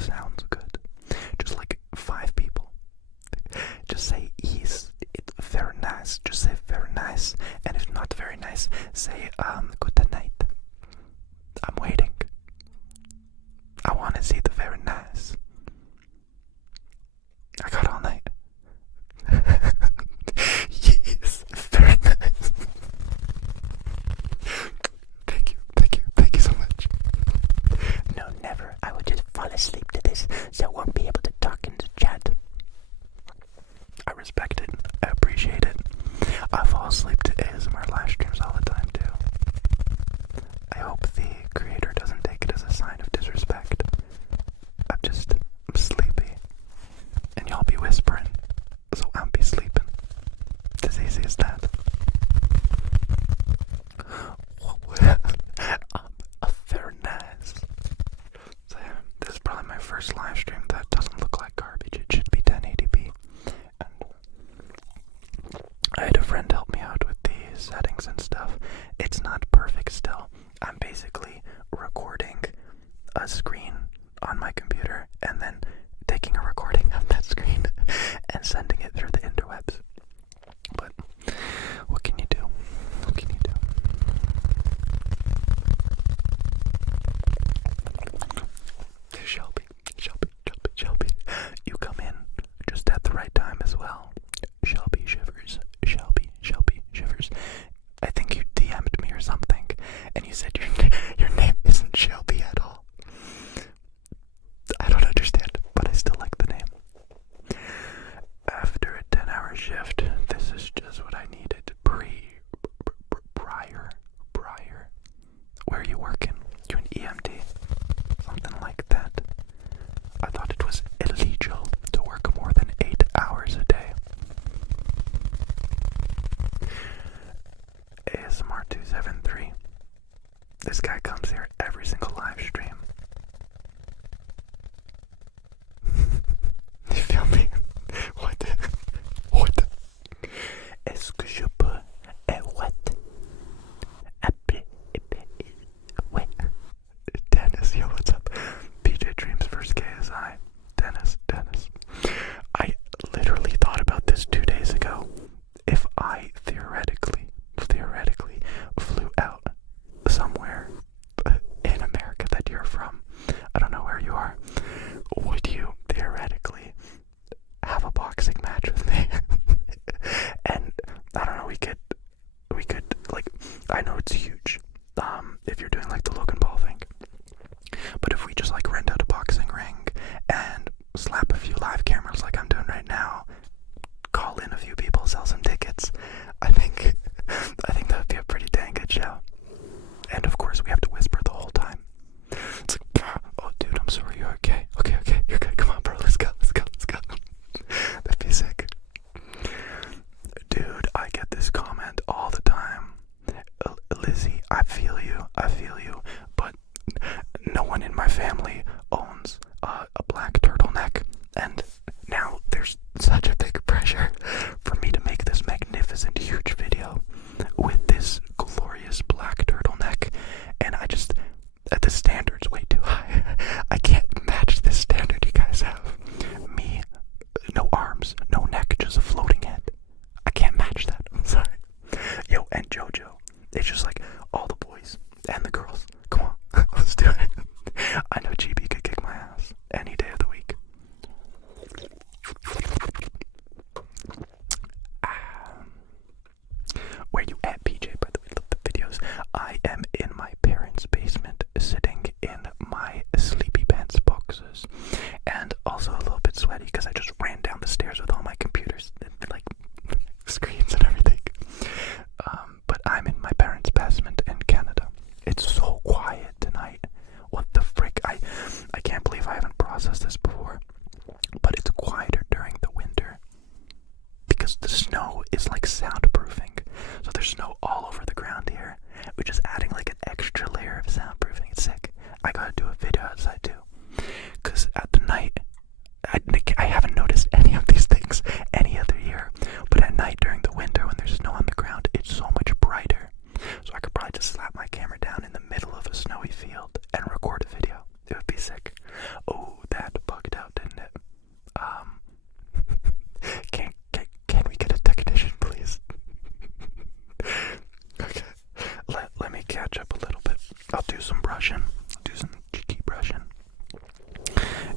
sounds good. Just like 5 people. Just say it's very nice. Just say very nice. And if not very nice, say good night. I'm waiting. I want to see the very nice. I got all night. Yes, very nice. Thank you so much. No, never. I would just fall asleep to this, so I won't be able to talk in the chat. I respect it. I appreciate it. I fall asleep to ASMR live streams all the time too. I hope the creator doesn't take it as a sign of disrespect. I'm sleepy. And y'all be whispering, so I'll be sleeping. As easy as that. Very nice. So yeah, this is probably my first live stream that doesn't look like garbage. It should be 1080p. And I had a friend help me out with the settings and stuff. It's not perfect still. I'm basically recording a screen on my computer and then taking a recording of that screen and sending it through the interwebs. But what can you do? What can you do? Shelby. You come in just at the right time as well. Shelby Shivers. I think you DM'd me or something, and you said your name isn't Shelby at all. I don't understand, but I still like the name. After a 10-hour shift, this is just what I needed. Prior. Where are you working? You an EMT? Something like that. I thought it was illegal to work more than 8 hours a day. ASMR 273. This guy comes here every single live stream. You feel me? What? Est-ce que je peux? What? Wait. Dennis, yo, what's up? PJ Dreams vs. KSI. Dennis. I literally thought about this 2 days ago. If I theoretically flew out somewhere in America that you're from, I don't know where you are, would you theoretically have a boxing match with me? And I don't know, we could like, I know it's huge, if you're doing like the Logan Paul thing, but if we just like rent out a boxing ring and slap a few live cameras like I'm doing right now, call in a few people, sell some tickets, I think that would be a pretty dang good show. And of course we have to whisper the whole time. It's like, oh dude, I'm sorry, you're okay. Okay, you're good. Come on, bro, let's go. That'd be sick. Dude, I get this comment all the time. Lizzie, I feel you, but no one in my family owns a black turtleneck, and now there's such a big pressure for me to make this magnificent, huge video with this glorious black turtleneck, and the standard's way too high. I can't match this standard you guys have. Me, no arms, no neck, just a floating head. I can't match that. I'm sorry. Yo, and JoJo. It's just like all the boys and the girls. Come on, let's do it. I know GB could kick my ass any day of the week. Where you at, PJ? By the way, love the videos. I am in my parents' basement, sitting in my sleepy pants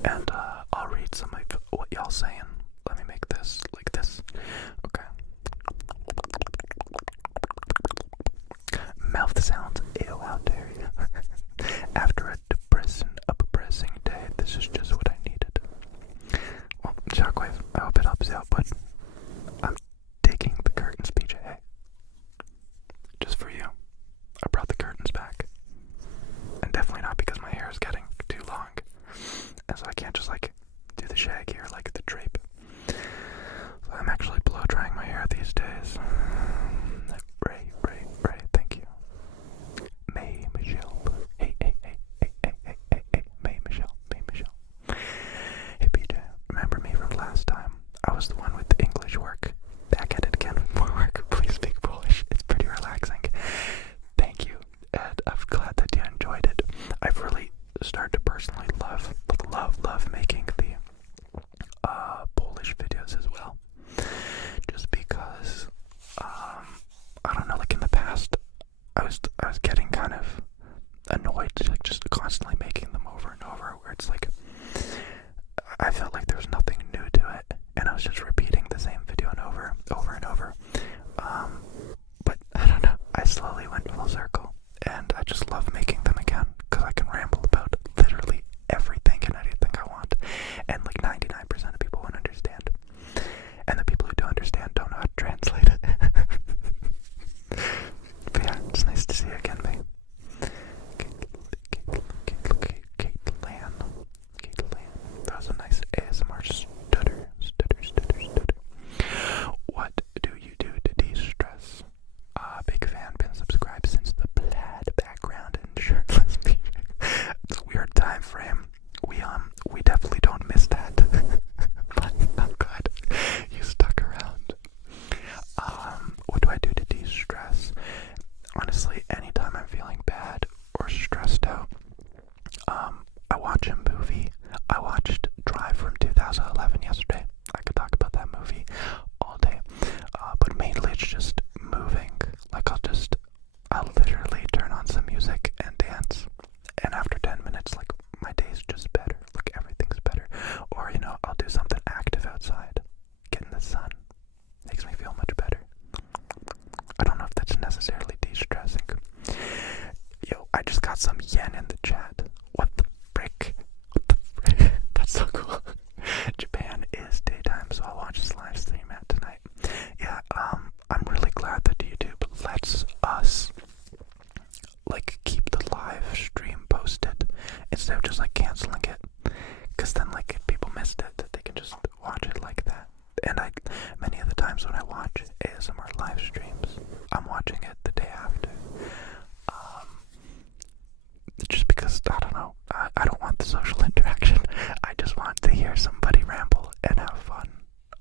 and I'll read some of what y'all saying. Let me make this like this. Okay. Mouth sounds. Ew, how dare you. After a depressing day, this is just what I needed. Well, Shockwave, I hope it helps you out, but I'm taking the curtains, PJ. Just for you. I brought the curtains back. And definitely not because my hair is getting too long. And so I can't just like do the shag here like the drape. So I'm actually blow drying my hair these days. Ray, thank you. Michelle. Hey, Michelle. Hey, Peter, remember me from last time? I was the one with the English work. Back at it again with more work. Please speak Polish. It's pretty relaxing. Thank you, and I'm glad that you enjoyed it. I've really started to personally love making the Polish videos as well. Just because, I don't know, like in the past, I was getting kind of annoyed, like just constantly making them over and over, where it's like, I felt like there was nothing new to it, and I was just repeating the same video and over and over. But I don't know, I slowly went full circle, and I just love making them again, because I can ramble about literally everything and anything I want, and like 99% of people won't understand, and the people who do understand don't know how to translate it. But yeah, it's nice to see you again, mate. Caitlin. That was a nice ASMR stutter. What do you do to de-stress? Big fan, been subscribed since the plaid background and shirtless music. It's a weird time frame. We definitely don't miss that. But I'm glad you stuck around. What do I do to de-stress? Honestly, anytime I'm feeling bad or stressed out, I watch a movie. I watched Drive from 2011 yesterday. I could talk about that movie all day. But mainly it's just moving. Like I'll literally turn on some music and dance. And after 10 minutes, like my day's just better. Like everything's better. Or, I'll do something active outside. Get in the sun. Makes me feel much better. I don't know if that's necessarily de-stressing. Yo, I just got some yen in the chat. What the frick? That's so cool. Japan is daytime, so I'll watch this live stream at tonight. Yeah, I'm really glad that YouTube lets us like keep the live stream posted instead of just like canceling it. Cause then like if people missed it, they can just watch it like that. And many of the times when I watch ASMR live streams, I'm watching it the day after. Just because, I don't know, I don't want the social interaction. I just want to hear somebody ramble and have fun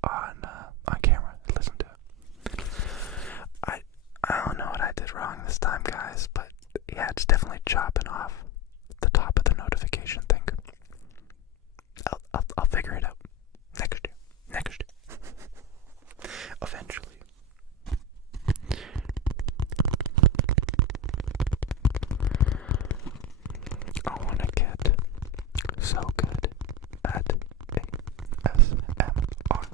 on camera. Listen to it. I don't know what I did wrong this time, guys, but yeah, it's definitely chopping off the top of the notification thing. I'll figure it out next year. Eventually. I want to get so good at ASMR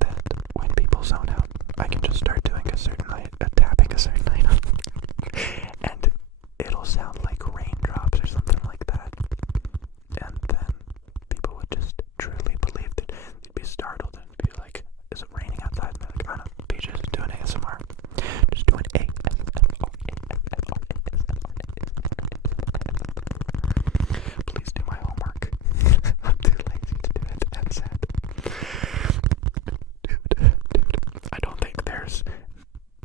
that when people zone out, I can just start doing tapping a certain item, and it'll sound like raindrops or something like that, and then people would just truly believe that. They'd be startled and be like, "Is it raining outside?" And they're like, "Oh no, PJ isn't doing ASMR, just doing ASMR. Please do my homework." I'm too lazy to do it. That's sad. Dude, I don't think there's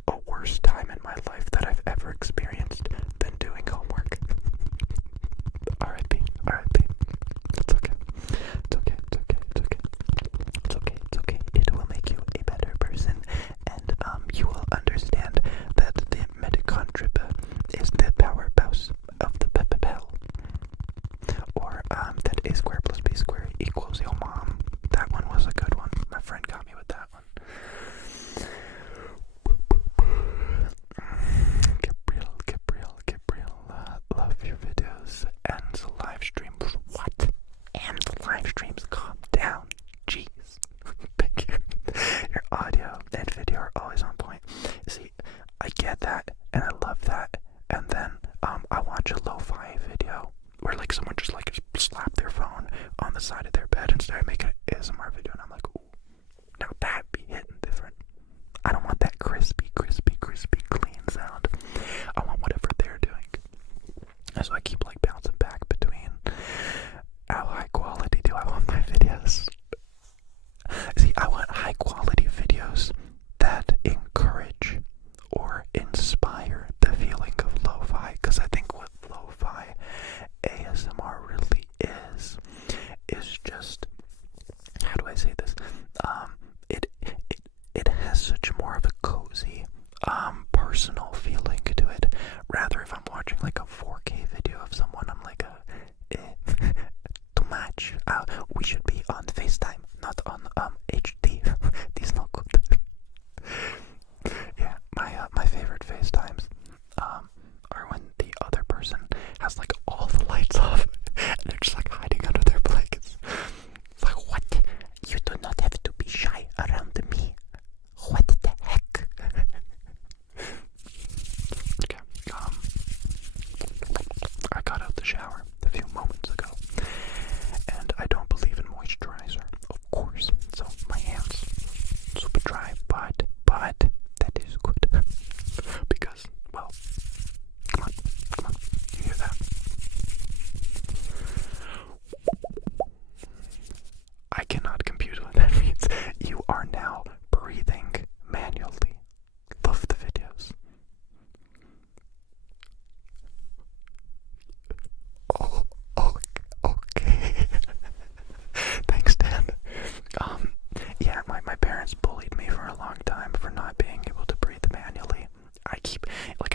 a worse time in my life that I've ever experienced than doing homework. R.I.P. It's okay. It will make you a better person, and you will understand that the mitochondria is the powerhouse of the pepepel. Or that a squared plus b squared equals your mom. That one was a good one. My friend got me with that one. Gabriel, love your videos and the live stream. What? And the live the side of their bed and start making an ASMR video, and I'm like, ooh, now that'd be hitting different. I don't want that crispy, crispy, crispy, clean sound. I want whatever they're doing. And so I keep like bouncing back between how high quality do I want my videos. See, I want high quality videos that encourage or inspire the feeling of lo-fi, because I think what lo-fi ASMR really is just, how do I say this? It has such more of a cozy, personal feeling to it. Rather, if I'm watching like a 4K video of someone, I'm like, too much. We should be on FaceTime, not on HD. This is not good. Yeah, my favorite FaceTimes are when the other person has like all the lights off and they're just like hiding under their blankets. It's like, what? You do not have to be shy around me. What the heck? Okay, I got out the shower a few moments ago, and I don't believe in moisturizer, of course, so my hands super dry, but that is good, because, well, come on, you hear that? I cannot compute what that means. You are now breathing manually. Love the videos. Oh, okay. Thanks, Dan. Yeah, my parents bullied me for a long time for not being able to breathe manually. I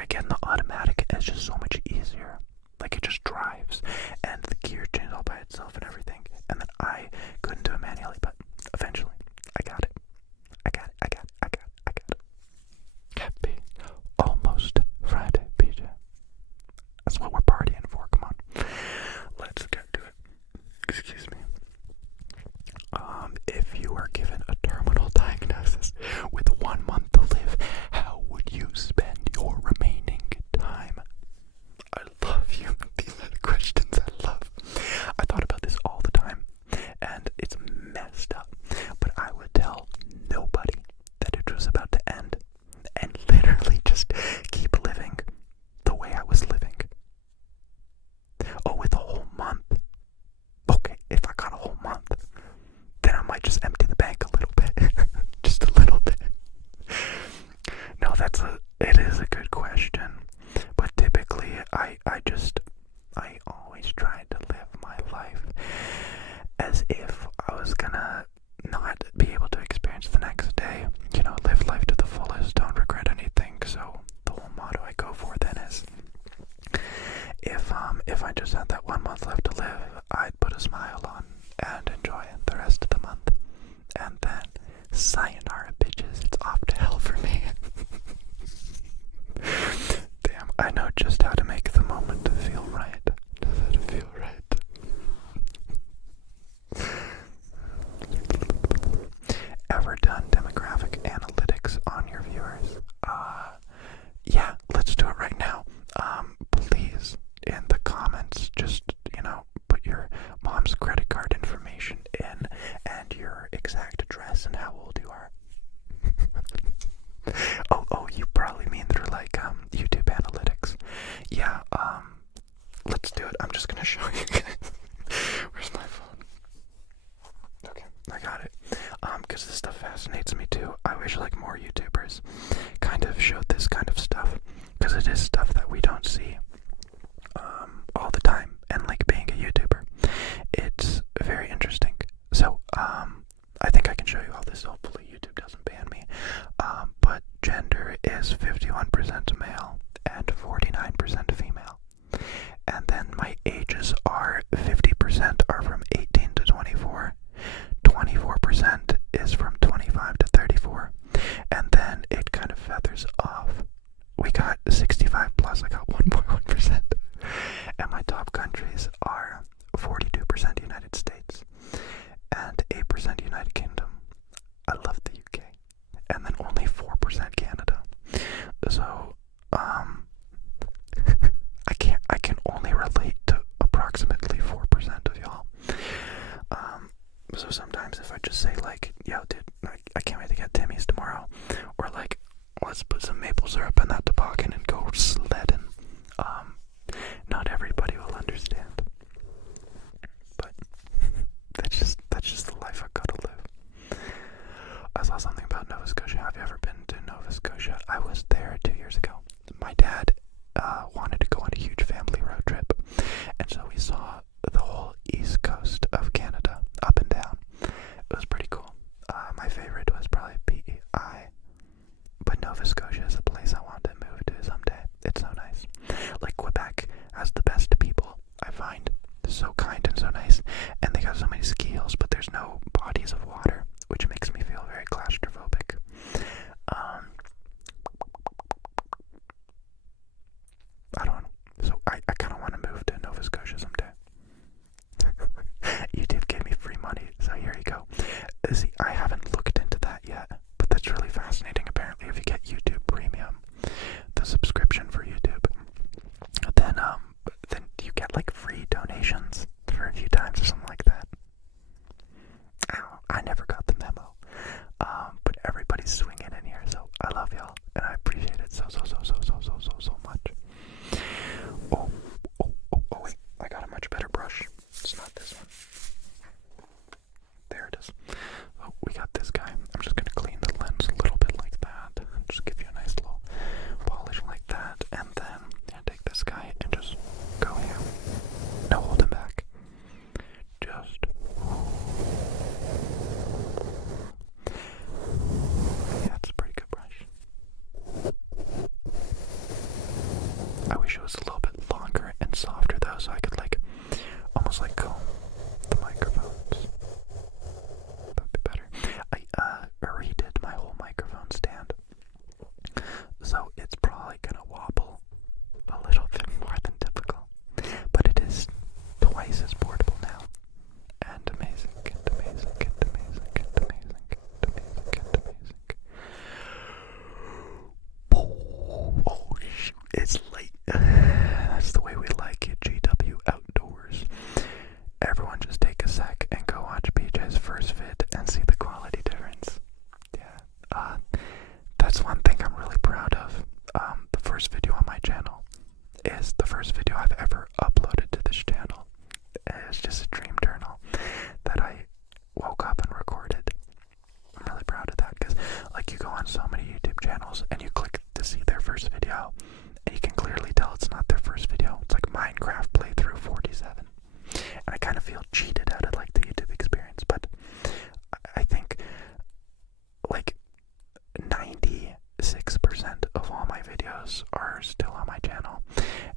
get in the automatic, and it's just so much easier. Like, it just drives, and the gear changes all by itself and everything. And then I couldn't do it manually, but eventually, I got it. Happy almost Friday, PJ. That's what we're partying for, come on. Let's get to it. Excuse me. If you are given a terminal diagnosis with 1 month to live, how would you spend your remaining time? I love you. These are the questions I love. I thought about this all the time, and it's messed up. But I would tell nobody that it was about to end, and literally just keep living the way I was living. Oh, with a whole month. Okay, if I got a whole month, then I might just empty the bank a little bit. Just a little bit. No, it is a good question. But typically, I always tried to live my life as if I was gonna not be able to experience the next day. You know, live life to the fullest, don't regret anything. So the whole motto I go for then is, if I just had that 1 month left to live, I'd put a smile on and enjoy the rest of the month. And then, sayonara, bitches, it's off to hell for me. Damn, I know just how to make the moment feel right. Just how to feel right. Ever done demographic analytics on your viewers? Yeah, let's do it right now. Please, in the comments, just, put your mom's credit card information in and your exact address and how old you are. Oh, you probably mean through like YouTube analytics. Yeah, let's do it. I'm just gonna show you guys. Where's my phone? Okay, I got it. Because this stuff fascinates me too. I wish like more YouTubers kind of showed this kind of stuff, because it is stuff that we don't see all the time. And like being a YouTuber, it's very interesting. So I think I can show you all this. Hopefully YouTube doesn't ban me. But gender is 51% male and 49% female. And then my ages are 50% are from 18 to 24, 24% is from 25 to 34, and So sometimes if I just say like, yo dude, I can't wait to get Timmy's tomorrow, or like, let's put some maple syrup in that toboggan and go sledding, not everybody will understand. But that's just the life I gotta live. I saw something about Nova Scotia. Have you ever been to Nova Scotia? I was there 2 years ago. My dad wanted to go on a huge family road trip, and so we saw the whole east coast of Canada, up and down. It was pretty cool. My favorite was probably PEI, but Nova Scotia is a place I want to move to someday. It's so nice. Like, Quebec has the best people, I find. They're so kind and so nice, and they got so many ski hills, but there's no bodies of water, which makes me feel very claustrophobic. I don't know. So I kind of want to move to Nova Scotia someday. YouTube gave me free money, so here you go. See, I haven't looked into that yet, but that's really fascinating. Apparently, if you get YouTube Premium, the subscription for YouTube, then you get like free donations for a few times or something like that. I never got the memo, but everybody's swinging in here, so I love y'all, and I appreciate it so much. Oh, wait, I got a much better brush. It's not this one. There it is. Oh, we got this guy. I'm just gonna clean the lens a little bit like that. Just give you a nice little polish like that, and then take this guy and just go here. No holding back. Just. Yeah, it's a pretty good brush. I wish it was a little bit longer and softer though, so I could like almost like comb the microphones. That'd be better. I redid my whole microphone stand, so it's probably gonna wobble a little bit more than typical, but it is twice as portable now, and amazing, and amazing, and amazing, and amazing, and amazing, and amazing. Oh shoot, it's late. That's the way we like it. GW Outdoors. Everyone just take a sec and go watch PJ's first vid and see the quality difference. Yeah, that's one thing I'm really proud of. The first video on my channel is the first video I've ever uploaded to this channel. It's just a dream journal that I woke up and recorded. I'm really proud of that, because like, you go on so many YouTube channels and you click to see their first video and you can clearly tell it's not their first video. It's like Minecraft playthrough 47. And I kind of feel cheated out of like the YouTube experience, but I think like 96% of all my videos are still on my channel,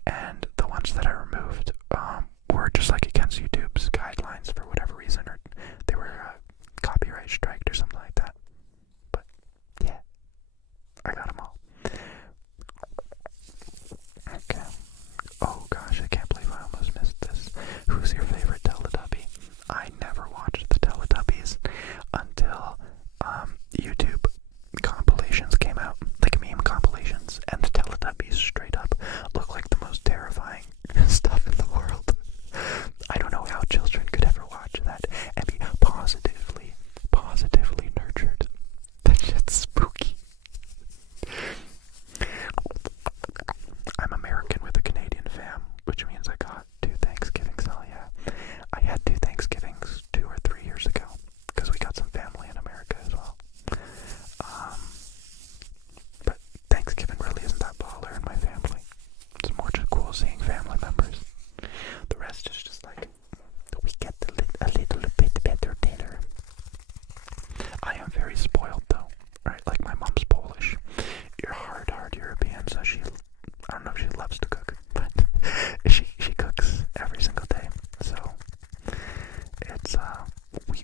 and the ones that I removed were just like against YouTube's guidelines for whatever reason, or they were copyright striked or something like that. But yeah, I got them all. Okay. Oh gosh, I can't believe I almost missed this. Who's your favorite Teletubby? I never watched the Teletubbies until YouTube compilations came out, like meme compilations, and the Teletubbies straight up look like the most terrifying stuff in the world. I don't know how children could ever watch that and be positively nurtured. That shit's spooky. I'm American with a Canadian fam, which means I got 2 Thanksgivings. Hell yeah. I had 2 Thanksgivings 2 or 3 years ago, because we got some family in America as well. But Thanksgiving really isn't that baller in my family. It's more just cool seeing family members. The rest is just like, we get a little bit better dinner. I am very spoiled though, right? Like, my mom's Polish. You're hard European, so I don't know if she loves to cook, but she cooks every single day. So it's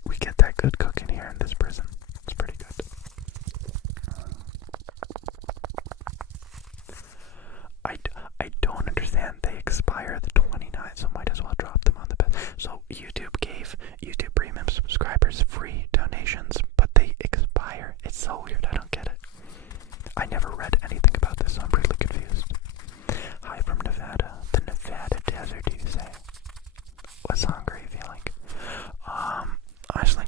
we get that good cooking here in this prison. It's pretty good. I don't understand. They expire the 29th, so might as well drop them on the bed. So YouTube gave YouTube Premium subscribers free donations, but they expire. It's so weird. I don't get it. I never read anything about this, so I'm really confused. Hi from Nevada. The Nevada desert, you say? What song are you feeling? Honestly,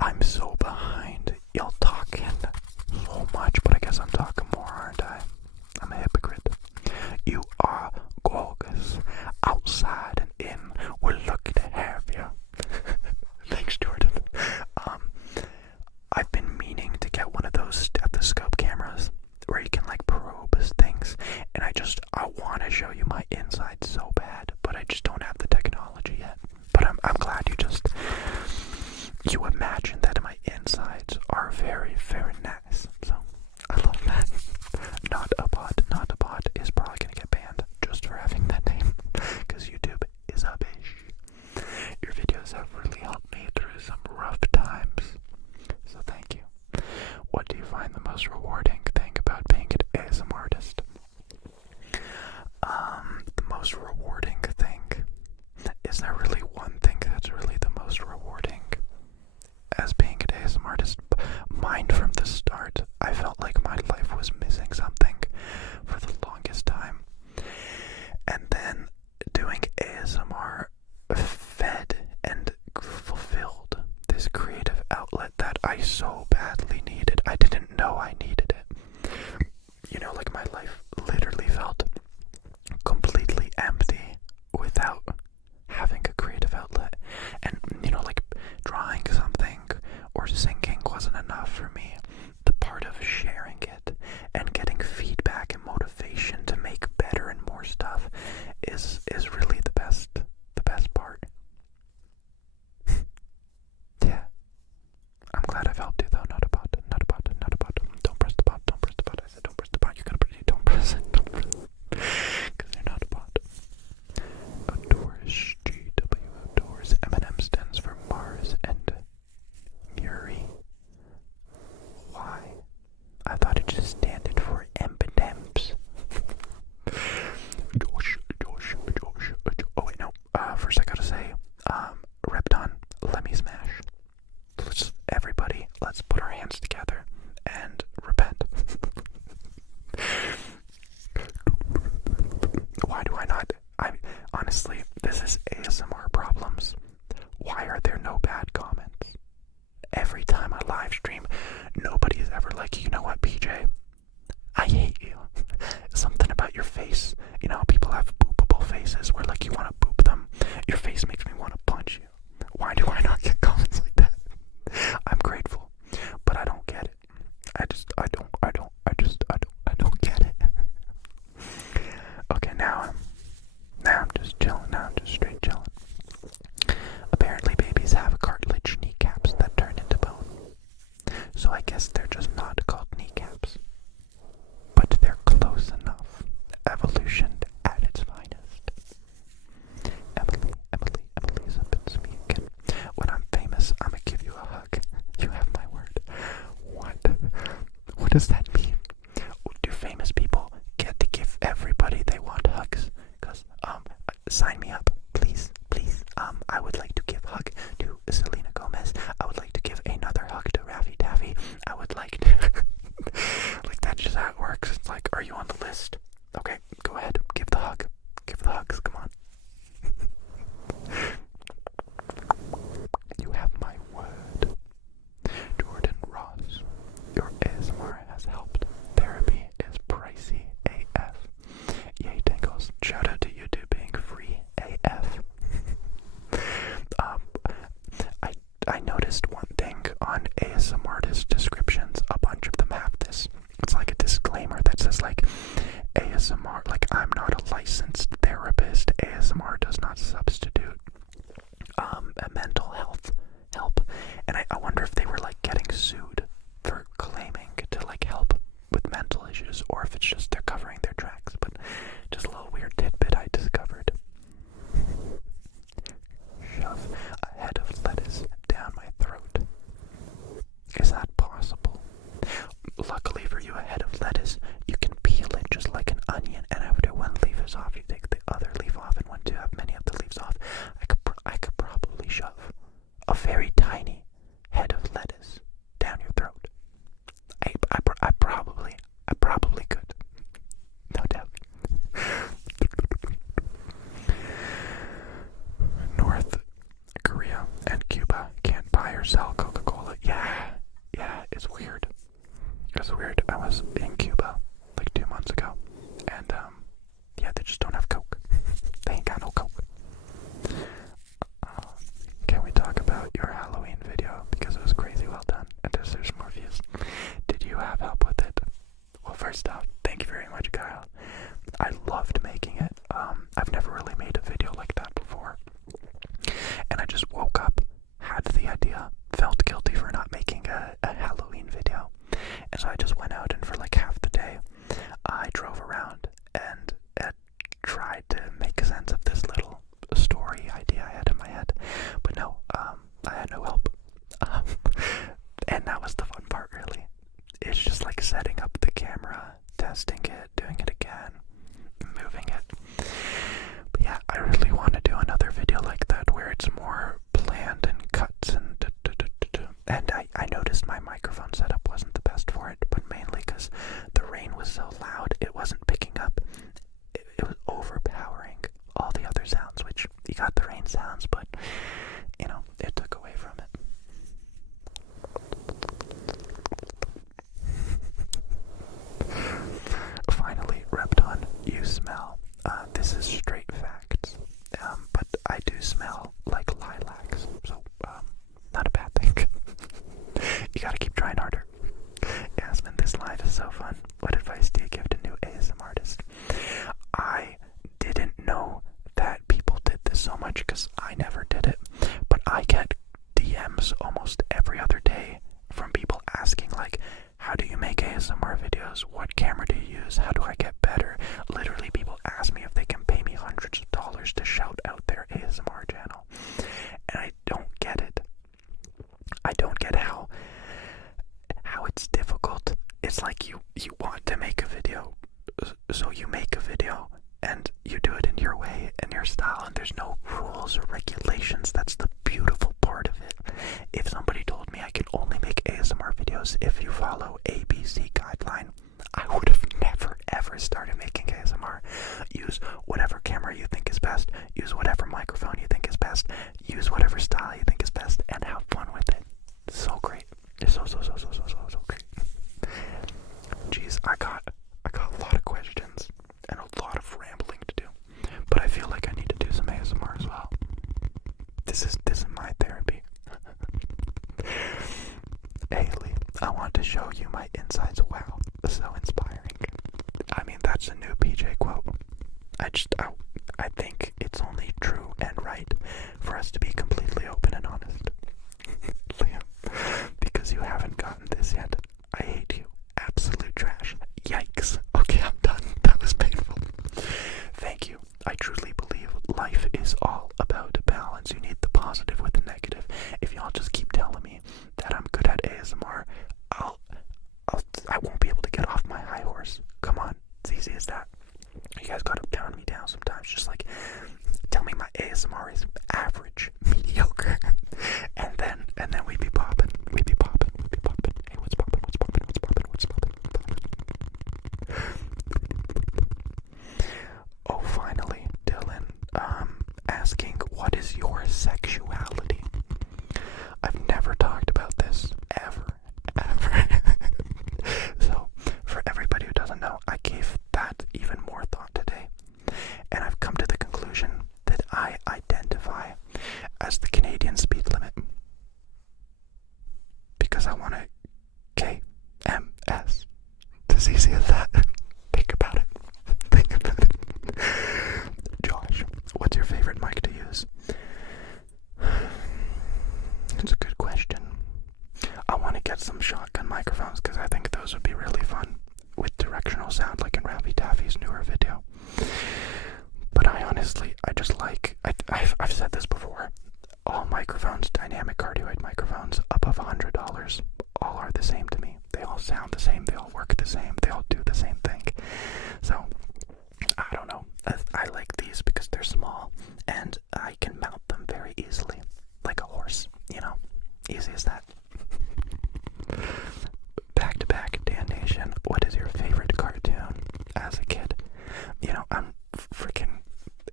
I'm so behind. Y'all talking so much, but I guess I'm talking more, aren't I? I'm a hypocrite. You are gorgeous. Outside and in, we're lucky to have you. Thanks, Jordan. I've been meaning to get one of those stethoscope cameras where you can like probe things, and I want to show you my insides so bad, but I just don't have the technology yet. But I'm glad you imagine that my insides are very, very nice. So I love that. Not a bot is probably gonna get banned just for having that name, because YouTube is a bitch. Your videos have really helped me through some rough times, so thank you. What do you find the most rewarding thing about being an ASMR artist? The most rewarding thing, is there really one thing that's really the most rewarding as being an ASMR artist? Mine from the start, I felt like my life was missing something for the longest time, and then doing ASMR fed and fulfilled this creative outlet that I so badly needed. I didn't know I needed it. You know, like my life literally felt completely empty without having a creative outlet. And, you know, like drawing something or singing wasn't enough for me. The part of sharing it and getting feedback and motivation to make better and more stuff is really the best part. Yeah. I'm glad I've helped you though. Not about. Don't press the bot. I said don't press the bot. You're gonna press it. Don't press it. Because you're not a bot. Adores, GW Adores. M&M stands for Mars and Muri. Why? I thought it just standed for M&M's. Josh. Oh wait, no. First I gotta say, Repton, let me smash. Everybody, let's put our hands together and repent. Why do I not? Honestly, this is ASMR problems. Why are there no bad comments? Every time I live stream, nobody's ever like, you know what, PJ? I hate you. Something about your face. You know, people have boopable faces where like you want to boop them. Your face makes me want to punch you. Why do I not get comments like that? I'm grateful, but I don't get it. I don't get it. Okay, now I'm just chilling. Now I'm just straight chilling. Apparently babies have cartilage kneecaps that turn into bone. So I guess they're just not called kneecaps. But they're close enough. Evolution at its finest. Emily's up in me again. When I'm famous, I'm gonna give you a hug. You have my word. What does that mean? Do famous people get to give everybody they want hugs? Cause sign me up, please. I would like to give a hug to Selena Gomez. I would like to give another hug to Raffy Taffy. I would like to like that's just how it works. It's like, are you on the list? Okay, go ahead, give the hug. Give the hugs, come on. You have my word. Jordan Ross, your ASMR has helped. Therapy is pricey AF. Yay, Tangles. Shout out to YouTube being free AF. I noticed one thing on ASMR artist descriptions. A bunch of them have this. It's like a disclaimer that says like ASMR, like I'm not a licensed therapist. ASMR does not substitute a mental health help. And I wonder if they were like getting sued for claiming to like help with mental issues, or if it's just they're covering their tracks. But just a little weird tidbit I discovered. Shove a head of lettuce down my throat. Is that possible? Luckily for you, a head of lettuce, you can peel it just like an onion, and after one leaf is off, you take the other leaf off, and once you have many of the leaves off, I could probably shove a very tiny head of lettuce down your throat. I probably could. No doubt. North Korea and Cuba can't buy or sell Coca-Cola. is weird. It's weird. I was in Cuba like 2 months ago, and yeah, they just don't have Coke. They ain't got no Coke. Can we talk about your Halloween video, because it was crazy well done and there's more views? Did you have help with it? Well, first off, thank you very much, Kyle. I loved making it. I've never really made a video like that before, and I just woke up, had the idea, felt guilty for not making a Halloween video, and so I just went out, and for like half the day I drove around and tried to make sense of this little story idea I had in my head, but no, I had no help. And that was the fun part, really. It's just like setting up the camera, testing it, doing it again, moving it. But yeah, I really want to do another video like that where it's more planned and cuts and and I noticed my microphone setup wasn't the best for it, but mainly because the rain was so loud, it wasn't picking up. It was overpowering all the other sounds, which you got the rain sounds, but you know, it took away from it. Finally, Repton, you smell. This is straight facts, but I do smell like lilacs, so not a bad thing. You gotta keep trying harder. Yasmin, this live is so fun. What advice do you give to new ASM artists? I didn't know that people did this so much because I never did it, but I get DMs almost every other day from people asking like, how do you make ASMR videos? What camera do you use? How do I get better? Literally, people ask me if they can pay me hundreds of dollars to shout out their ASMR channel, and I don't get it. I don't get how it's difficult. It's like you want to make a video, so you make a video and you do it in your way, in your style, and there's no rules or regulations. That's the beautiful part of it. If somebody told me I could only make ASMR videos if you follow ABC guideline, I would have never ever started making ASMR. Use whatever camera you think is best, use whatever microphone you think is best, use whatever style you think is best, and have fun with it. It's so great. It's so great. Jeez, I got a lot of questions and a lot of rambling to do, but I feel like I need to do some ASMR as well. This is my therapy. Haley, I want to show you my insides. Wow, so inspiring. I mean, that's a new PJ quote. I think it's only true and right for us to be completely open and honest. Liam, because you haven't gotten this yet, I hate you. Absolute trash. Yikes. Okay, I'm done. That was painful. Thank you. I truly believe life is all about balance. You need the positive with the negative. If y'all just keep telling me that I'm good at ASMR, I won't be able to get off my high horse. Come on. It's easy as that. You guys gotta pound me down sometimes. Just like, tell me my ASMR is average, mediocre, and then we'd be popping. Hey, what's popping? Oh, finally, Dylan, asking, what is your sexuality? I've never talked about this, ever. So, for everybody who doesn't know, I gave that even more thought today, and I've come to the conclusion that I identify as the Canadian speed limit, because I want to KMS. It's as easy as that. Think about it. Josh, what's your favorite mic to use? It's a good question. I want to get some shotgun microphones because I think those would be really fun with directional sound, like in Rappy Taffy's newer video. But I just like, I've said this before, all microphones, dynamic cardioid microphones above $100, all are the same to me. They all sound the same, they all work the same, they all do the same thing. So, I don't know, I like these because they're small and I can mount them very easily, like a horse, you know, easy as that. Back to back, Dan Nation, what is your favorite cartoon as a kid? You know, I'm freaking,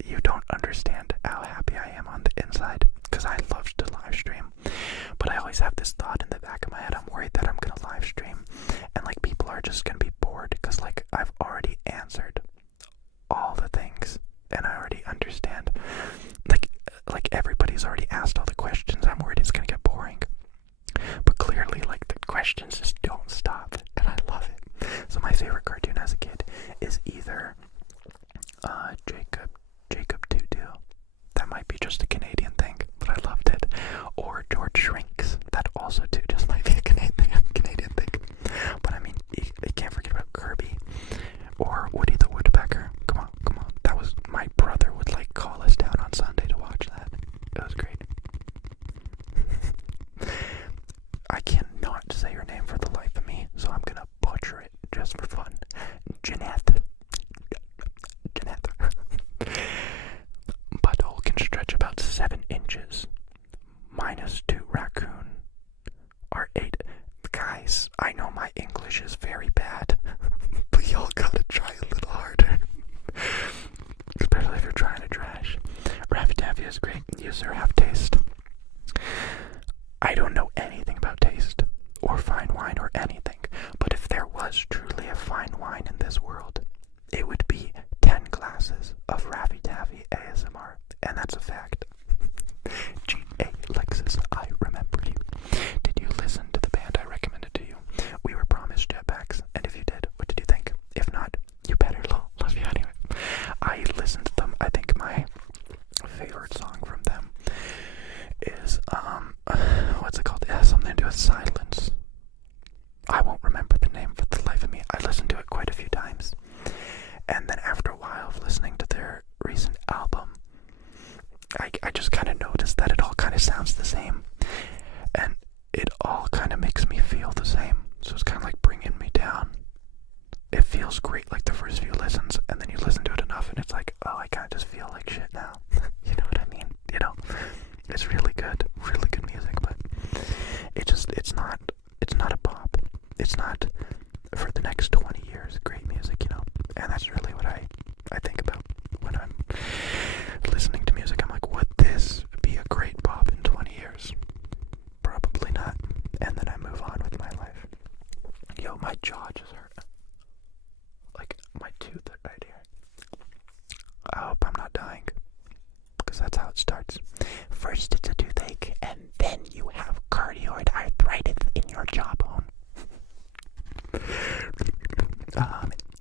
you don't understand how happy I am on the inside, because I love to live stream, but I always have this thought in the back of my head, I'm worried that I'm gonna live stream, and like people are just gonna be bored because like I've already answered all the things and I already understand. Like everybody's already asked all the questions. I'm worried it's gonna get boring. But clearly, like, the questions just don't stop, and I love it. So my favorite cartoon as a kid is either Jacob Tutu. That might be just a Canadian thing, but I loved it. Or George Shrinks. That also too just might be a Canadian thing. But I mean, you can't forget about Kirby or Woody the Woodpecker. Come on. That was, my brother would like call us down on Sunday to watch that. It was great. I cannot say your name for the life of me, so I'm gonna butcher it just for fun. Jeanette. Butthole can stretch about 7 inches. -2 raccoon. Are 8. Guys, I know my English is very bad, but y'all gotta try a little harder. Especially if you're trying to trash. Raffy Taffy is great. User have taste. I don't know anything about taste, or fine wine, or anything, but if there was truly a fine wine in this world, it would be 10 glasses of Raffy Taffy ASMR, and that's a fact. G.A. Lexus, I remember you. Did you listen to the band I recommended to you? We were promised jetpacks, and if you did, what did you think? If not, you better love you anyway. I listened to them. I think my favorite song from them is, what's it called? It has something to do with silence. I won't remember the name for the life of me. I listened to it quite a few times. And then after a while of listening to their recent album, I just kind of noticed that it all kind of sounds the same. And it all kind of makes me feel the same. So it's kind of like bringing me down. It feels great like the first few listens, and then you listen to it enough and it's like, oh, I kind of just feel like shit now. You know what I mean? You know? It's really good music, but it's not a pop. It's not for the next 20 years great music, you know? And that's really what I think about when I'm listening to music. I'm like, would this be a great pop in 20 years? Probably not. And then I move on with my life. Yo, my jaw just hurt. Like, my tooth right here. I hope I'm not dying, because that's how it starts. First it's a toothache, and then you have cardioid arthritis in your jawbone.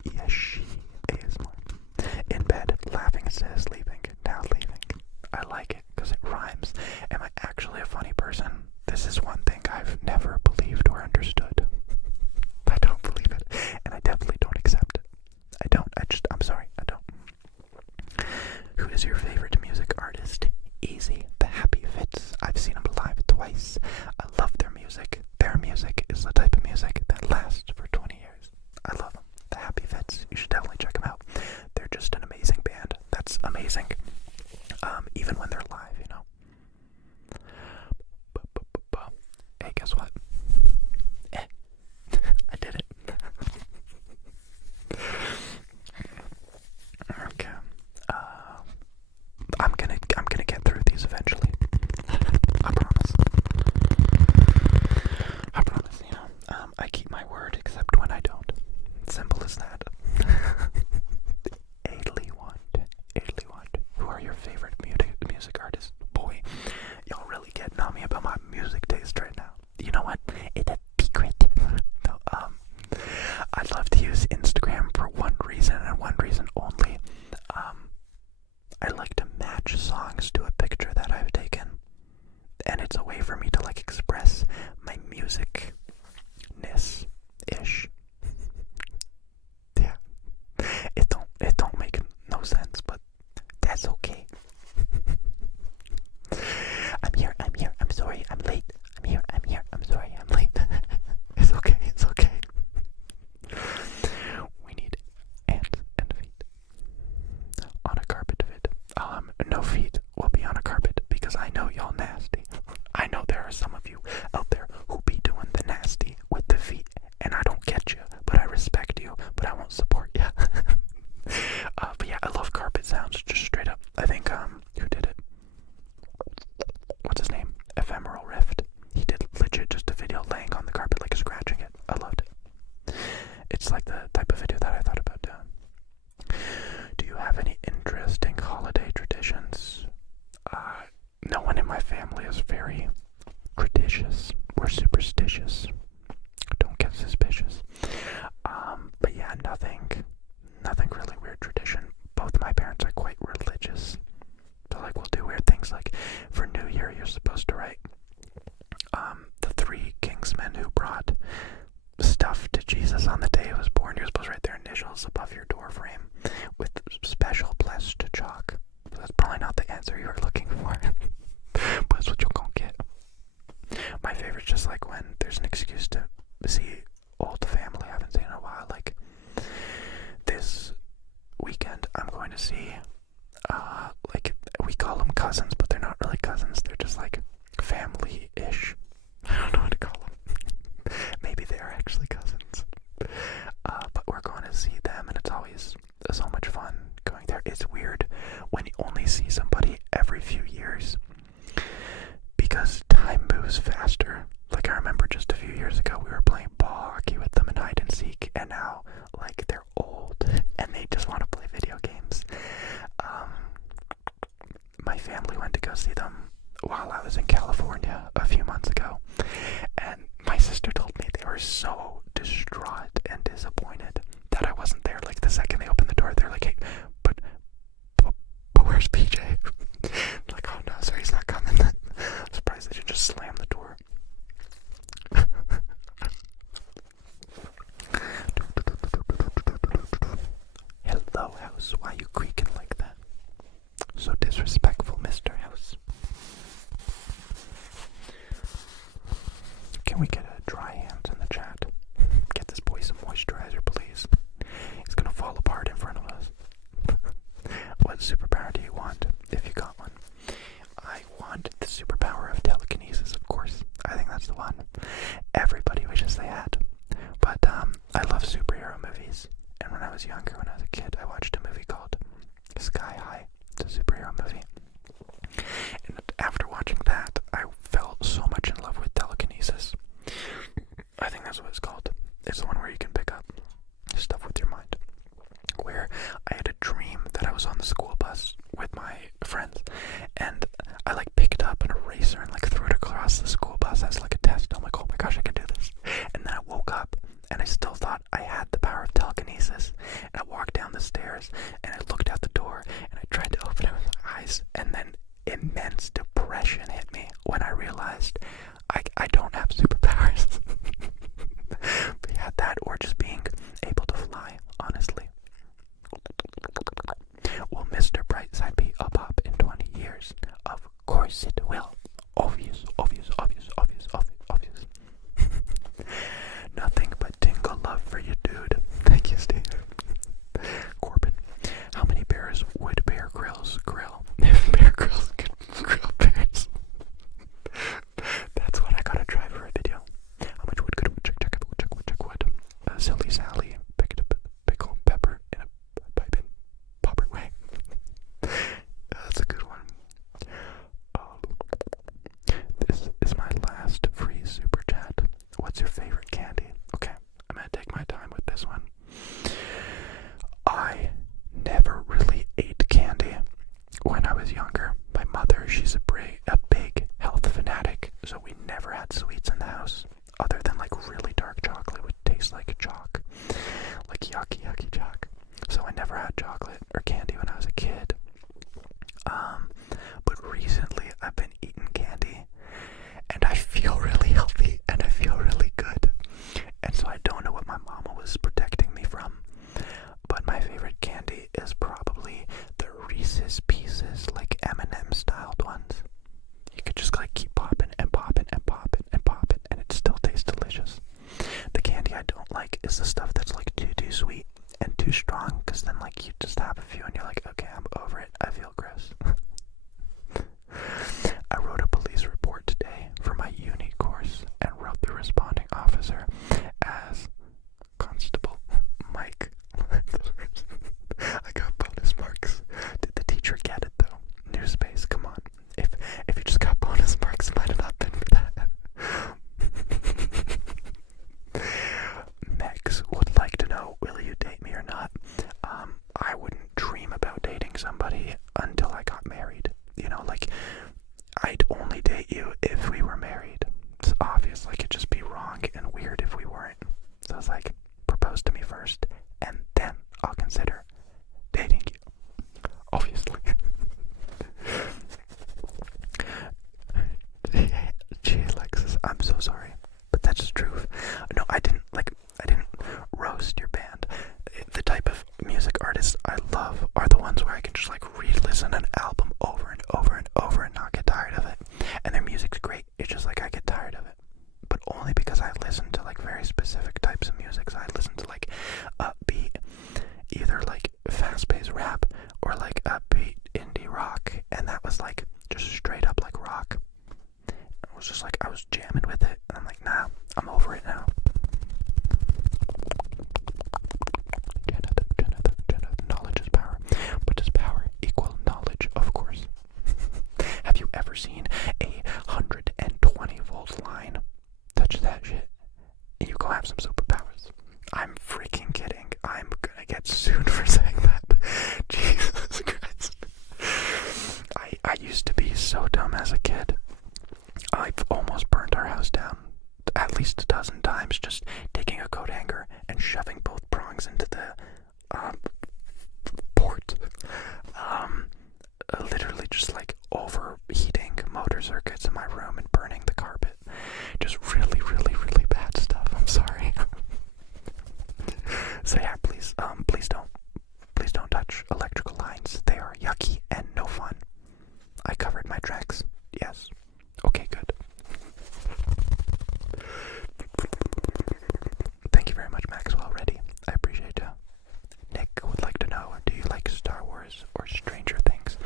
Yes, she is more. In bed, laughing instead of sleeping, now leaving. I like it because it rhymes. Am I actually a funny person? This is one thing I've never believed or understood. I don't believe it, and I definitely don't accept it. I'm sorry, I don't. Who is your favorite music artist? Easy, the Happy Fits. I've seen them live twice. I love their music. Their music is the type of music that lasts for 20 years. I love them. The Happy Fits. You should definitely check them out. They're just an amazing band. That's amazing. Even when they're live, you know. Hey, guess what? I did it. Okay. I'm gonna get through these eventually. I promise. You know. I keep my word except when I don't. Simple as that. Aidly want. Who are your favorite music artists? Boy, y'all really getting on me about my music taste right now. You know what? It's a secret. No, I love to use Instagram for one reason and one reason only. I like to match songs to a picture that I've taken, and it's a way for me to like express my musicness ish. Yeah, it don't make no sense, but that's okay. I'm here, I'm sorry, I'm late. I'm here, I'm sorry, I'm late. initials above your door frame with special blessed chalk. That's probably not the answer you were looking for, but that's what you're gonna get. My favorite's just like when there's an excuse to see old family I haven't seen in a while. Like this weekend, I'm going to see, like we call them cousins, but they're not really cousins. They're just like family-ish. I don't know what to call them. Maybe they are actually cousins. But we're going to see them, and it's always so much fun going there. It's weird when you only see somebody every few years because time moves faster. Like I remember just a few years ago we were playing ball hockey with them and hide and seek, and now like they're old and they just want to play video games. My family went to go see them while I was in California a few months ago, and my sister told me they were so distraught and disappointed that I wasn't there. Like the second they opened the door, they're like, "Hey, but where's PJ?" Like, "Oh no, sorry, he's not coming." I'm surprised they didn't just slam the door. Hello, house. Why you creaking like that? So disrespectful, Mr. House. Can we get a dry hands in the chat? Get this boy some moisturizer, please. He's gonna fall apart in front of us. What superpower do you want, if you got one? I want the superpower of telekinesis, of course. I think that's the one everybody wishes they had. But I love superhero movies. And when I was younger, when I was a kid, I watched a movie called Sky High. It's a superhero movie. And after watching that, I fell so much in love with telekinesis. I think that's what it's called. It's the one where you can pick up stuff with your mind. Where I had a dream that I was on the school bus with my friends, and I like picked up an eraser and like threw it across the school bus as like a test. I'm like, oh my gosh, I can do this. And then I woke up and I still thought I had the power of telekinesis. And I walked down the stairs and I looked out the door and I tried to open it with my eyes, and then immense depression hit me when I realized I don't have superpowers. But yeah, that or just being able to fly, honestly. Will Mr. Brightside be a pop in 20 years? Of course it will. Obvious. Nothing but tingle love for you, dude. Thank you, Steve. Corbin, how many bears would Bear Grylls grill? If Bear Grylls could grill bears. That's what I gotta try for a video. How much wood could check wood? Silly Sally picked up pickle pepper in a pipe in popper way. That's a good one. This is my last free super chat. What's your favorite candy? Okay, I'm gonna take my time with this one. I never really ate candy when I was younger. My mother, she's a big health fanatic, so we never had sweets in the house, other than like really dark chocolate would taste like chalk, like yucky chalk. So I never had chocolate or candy when I was a kid. But recently I've been eating candy, and I feel really healthy, and I feel really good. And so I don't know what my mama was protecting me from, but my favorite candy is probably the Reese's Pieces, like M&M styled ones. You could just like keep popping and popping and popping and popping, and it still tastes delicious. The candy I don't like is the stuff that's like too sweet and too strong, because then like you just have a few and you're like, okay, I'm over it. I feel gross. I wrote a police report today for my uni course and wrote the responding officer as Constable Mike. I got bonus marks. Did the teacher get it though? New space, come on. If you just got bonus marks, it might have not been for that. Max would like to know, will you date me or not? I wouldn't dream about dating somebody until I got married. You know, like, I'd only date you if we were married. It's obvious, like, it'd just be wrong and weird if we weren't. So it's like, propose to me first, and then I'll consider dating you. Obviously. Gee, Alexis, I'm so sorry, but that's the truth. No, I didn't roast your band. The type specific types of music. So I listen to like upbeat, either like fast-paced rap or like upbeat indie rock, and that was like just straight up like rock. It was just like I was jamming with it, and I'm like, nah, I'm over it now. Knowledge is power, but does power equal knowledge? Of course. Have you ever seen a 120 volt line? Touch that shit, and you go have some superpowers. I'm freaking kidding. I'm gonna get sued for saying that. Jesus Christ. I used to be so dumb as a kid. I've almost burnt our house down at least a dozen times, just taking a coat hanger and shoving both prongs into the port. Literally just like overheating motor circuits in my room and burning the carpet. Just really, really, really bad stuff. I'm sorry. So yeah, please don't touch electrical lines. They are yucky and no fun. I covered my tracks. Yes. Okay, good. Thank you very much, Maxwell. Ready? I appreciate you. Nick would like to know, do you like Star Wars or Stranger Things?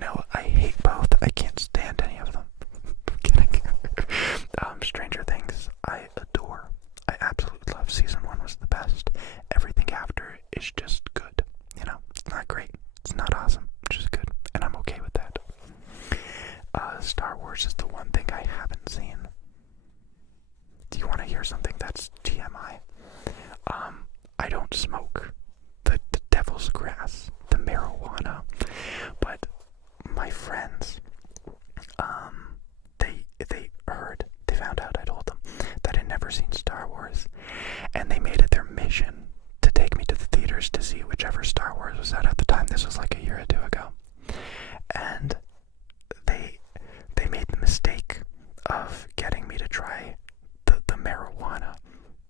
No, I hate both. I can't stand any of them. I'm kidding. Stranger Things, I adore. I absolutely love. Season 1 was the best. Everything after is just good. You know, it's not great. It's not awesome. It's just good. And I'm okay with that. Star Wars is the one thing I haven't seen. Do you want to hear something that's TMI? I don't smoke the devil's grass, the marijuana, but my friends, they found out, I told them, that I'd never seen Star Wars, and they made it their mission to take me to the theaters to see whichever Star Wars was out at the time. This was like a year or two ago, and they made the mistake of getting me to try the marijuana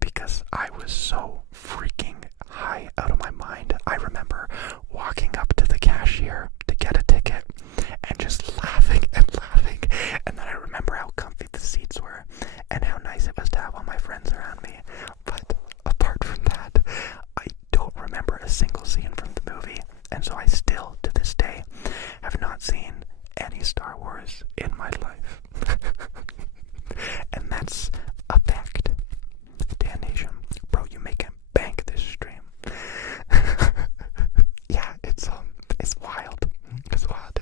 because I was so freaking high out of my mind. I remember walking up to the cashier to get a ticket and just laughing and laughing, and then I remember how comfy the seats were and how nice it was to have all my friends around me. But apart from that, I don't remember a single scene from the movie, and so I still, to this day, have not seen any Star Wars in my life. And that's a fact. Damnation. Bro, you make him bank this stream. Yeah, it's wild. It's wild.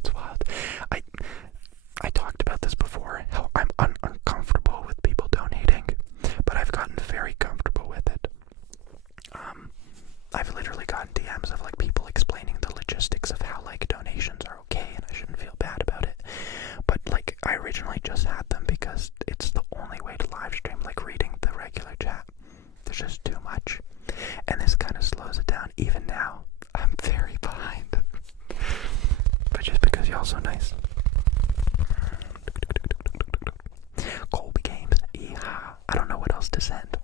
I talked about this before, how I'm uncomfortable with people donating, but I've gotten very comfortable with it. I've literally gotten DMs of like people explaining the logistics of how like donations are okay and I shouldn't feel bad about it. But like I originally just had them because it's the only way to live stream, like reading the regular chat. There's just too much. And this kind of slows it down. Even now, I'm very behind. But just because y'all so nice. Colby Games. Yeehaw. I don't know what else to send.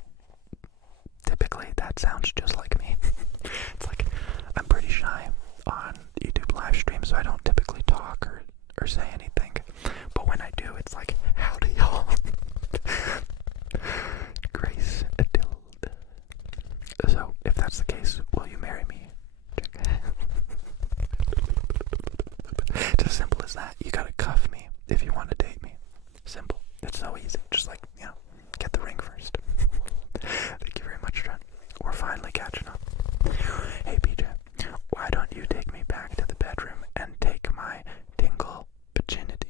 Typically, that sounds just like me. It's like, I'm pretty shy on YouTube live stream, so I don't typically talk or say anything. But when I do, it's like, howdy y'all. Grace Adilde. So, if that's the case, will you marry me? It's as simple as that. You gotta cuff me if you want to date me. Simple. It's so easy. Just like, get the ring first. Thank you very much, Trent. We're finally catching up. Hey, PJ, why don't you take me back to the bedroom and take my tingle virginity?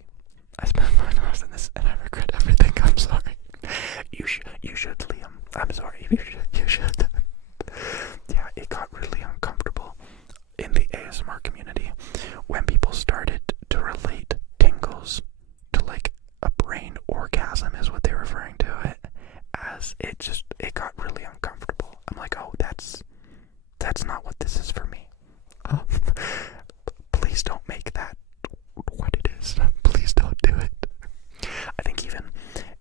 I spent 9 hours in this and I regret everything. I'm sorry. You should, Liam. I'm sorry. You should. Yeah, it got really uncomfortable in the ASMR community when people started to relate tingles to like a brain orgasm is what they're referring to it as. It got really uncomfortable. I'm like, oh, that's not what this is for me. Please don't make that what it is. Please don't do it. I think even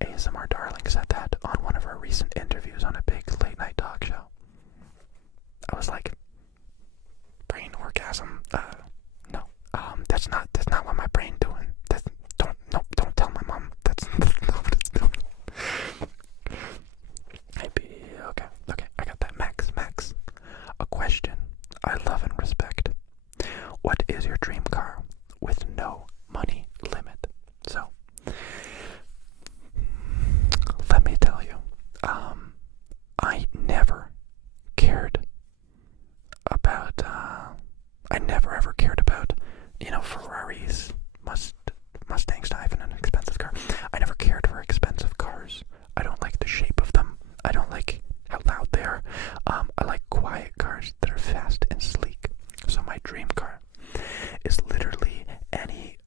ASMR Darling said that on one of her recent interviews on a big late night talk show. I was like, brain orgasm? No. That's not what my brain doing. Don't tell my mom. That's not what it's doing. Hey is your dream car with no money limit? So, let me tell you, I never cared about, I never ever cared about, Ferraris, Mustangs, not even an expensive car. I never cared for expensive cars. I don't like the shape of them. I don't like how loud they are. I like quiet cars that are fast and sleek. So my dream car is literally any,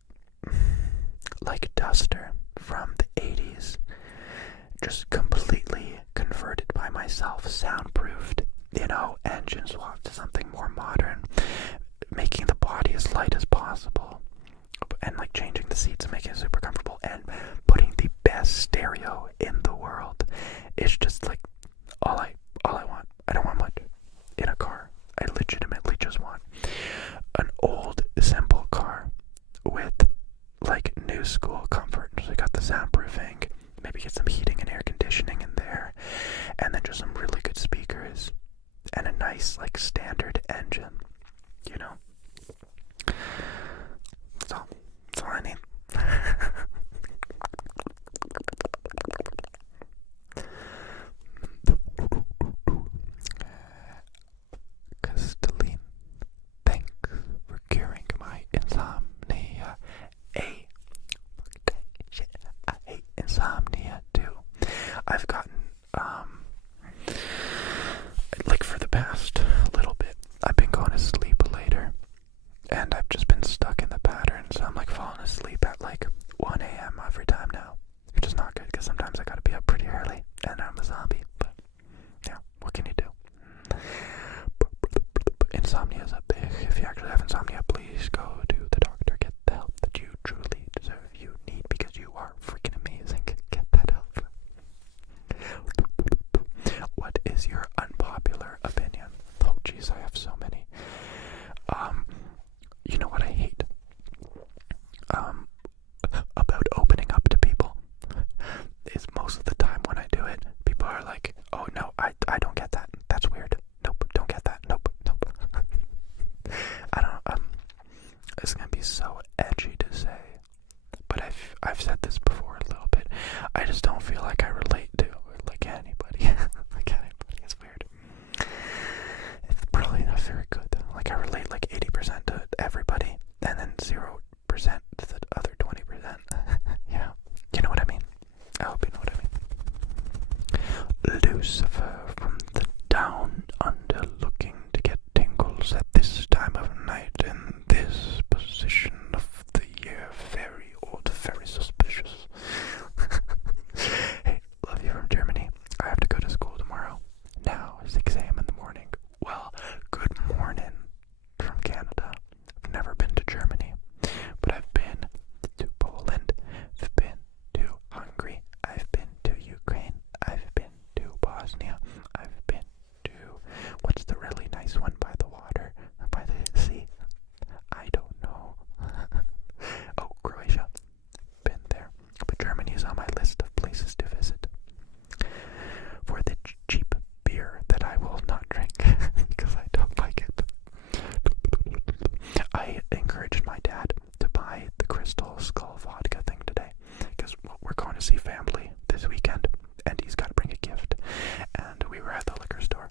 like, Duster from the 80s, just completely converted by myself, soundproofed, engine swapped to something more modern, making the body as light as possible, and like changing the seats and making it super comfortable, and putting the best stereo in the world. It's just like all I want. I don't want much in a car. I legitimately just want an old, simple car with like new school comfort. So you got the soundproofing, maybe get some heating and air conditioning in there, and then just some really good speakers and a nice like standard engine. That's all I need. Castelline, thanks for curing my insomnia. Shit, I hate insomnia too. I've gotten, like for the past little bit, I've been going to sleep later, and I've just been stuck in the pattern, so I'm like falling asleep at like 1 a.m. every time now, which is not good, because sometimes I gotta be up pretty early, and I'm a zombie, but yeah, what can you do? Insomnia is a big, if you actually have insomnia, please go to the doctor, get the help that you truly deserve, you need, because you are freaking amazing. Get that help. What is your unpopular opinion? Oh jeez, I have so many. You know what I hate? About opening up to people is most of the time when I do it, people are like, oh no, I don't get that. That's weird. Nope, don't get that. Nope. I don't, it's gonna be so edgy to say, but I've said this before a little bit. I just don't feel like I relate to like anybody. It's weird. It's probably not very good. Like I relate like 80% to everybody, and then 0% to the other 20%. You know what I mean? I hope you know what I mean. Lucifer from the down under, looking to get tingles at this time of night in this position of the year. Very old, very suspicious. Hey, love you from Germany. I have to go to school tomorrow. Now, 6 a.m. in the morning. Well, good morning from Canada. I've never been to Germany, but I've been to Poland. I've been to Hungary. I've been to Ukraine. I've been to Bosnia. I've been to, what's the really nice one by the water, by the sea? I don't know. Oh, Croatia. Been there. But Germany is on my list of places to visit. For the cheap beer that I will not drink because I don't like it. I encouraged my dad to buy the Crystal Skull vodka thing today, because we're going to see family this weekend, and he's got to bring a gift. And we were at the liquor store,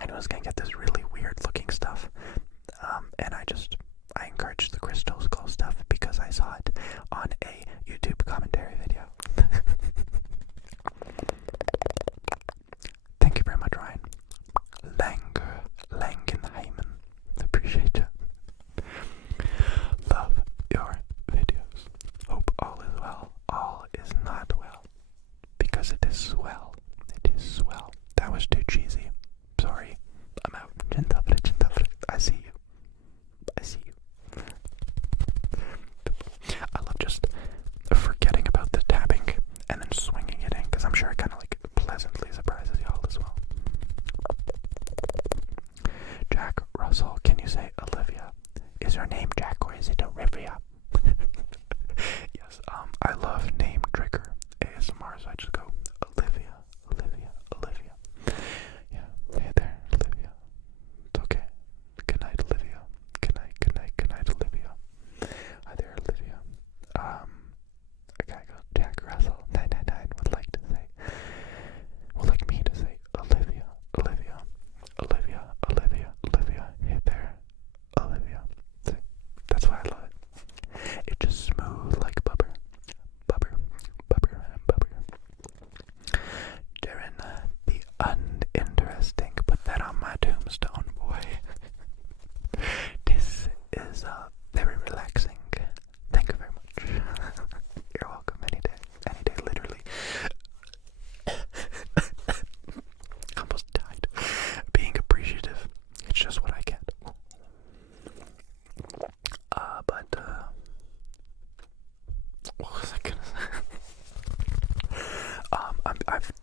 and I was going to get this really weird looking stuff. And I encouraged the Crystal Skull stuff because I saw it on a YouTube commentary video. Thank you very much, Ryan. Langenheimen. Appreciate you. Love your videos. Hope all is well. All is not well. Because it is swell. It is swell. That was too cheesy. Sorry. I'm out.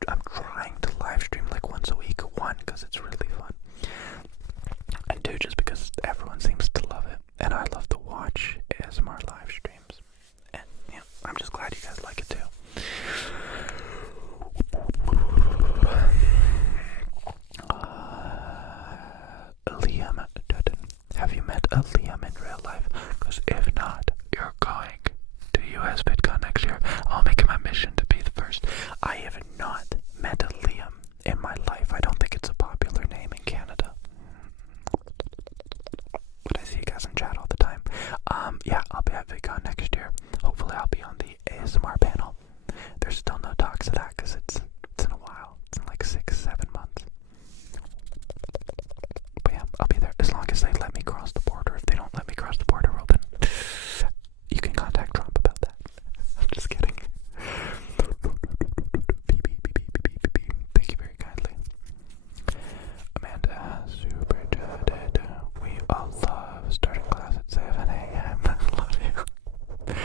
I'm trying to live stream like once a week. One, because it's really fun, and two, just because everyone seems to love it, and I love to watch ASMR live streams. And yeah, I'm just glad you guys like it too. Liam Dutton. Have you met a Liam in real life? Because if not, you're going to US VidCon next year. I'll make it my mission to be the first. I have not met a Liam in my life. I don't think it's a popular name in Canada. But I see you guys in chat all the time. Yeah, I'll be at VidCon next year. Hopefully I'll be on the ASMR panel. There's still no talks of that because it's in a while. It's in like 6-7 months. But yeah, I'll be there as long as they let me cross the border. If they don't let me cross the border, well then you can contact Trump about that. I'm just kidding. Thank you very kindly. Amanda, super chatted. We all love starting class at 7 a.m. Love you.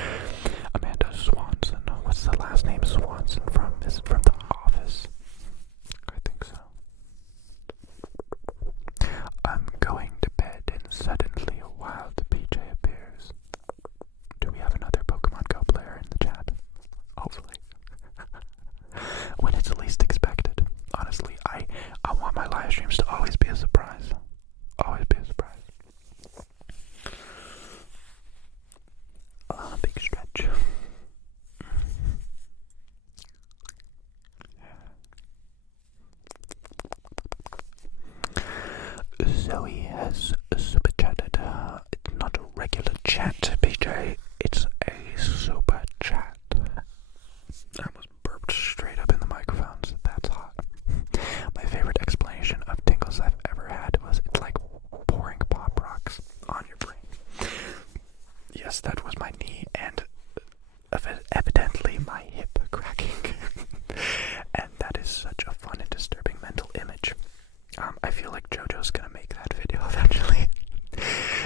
Amanda Swanson. What's the last name Swanson from? Is it from The Office? I think so. I'm going to bed and suddenly a wild PJ appears. Do we have another Pokemon Go player in the chat? Hopefully. When it's least expected. Honestly, I want my live streams to always be a surprise. Always be a surprise. Big stretch. Zoe has super chatted. It's not a regular chat, PJ. It's a super chat. I almost burped straight up in the microphones. That's hot. My favorite explanation of tingles I've ever had was it's like pouring pop rocks on your brain. Yes, that was my knee and evidently my hip cracking. And that is such a fun and disturbing mental image. I feel like JoJo's gonna make that video eventually.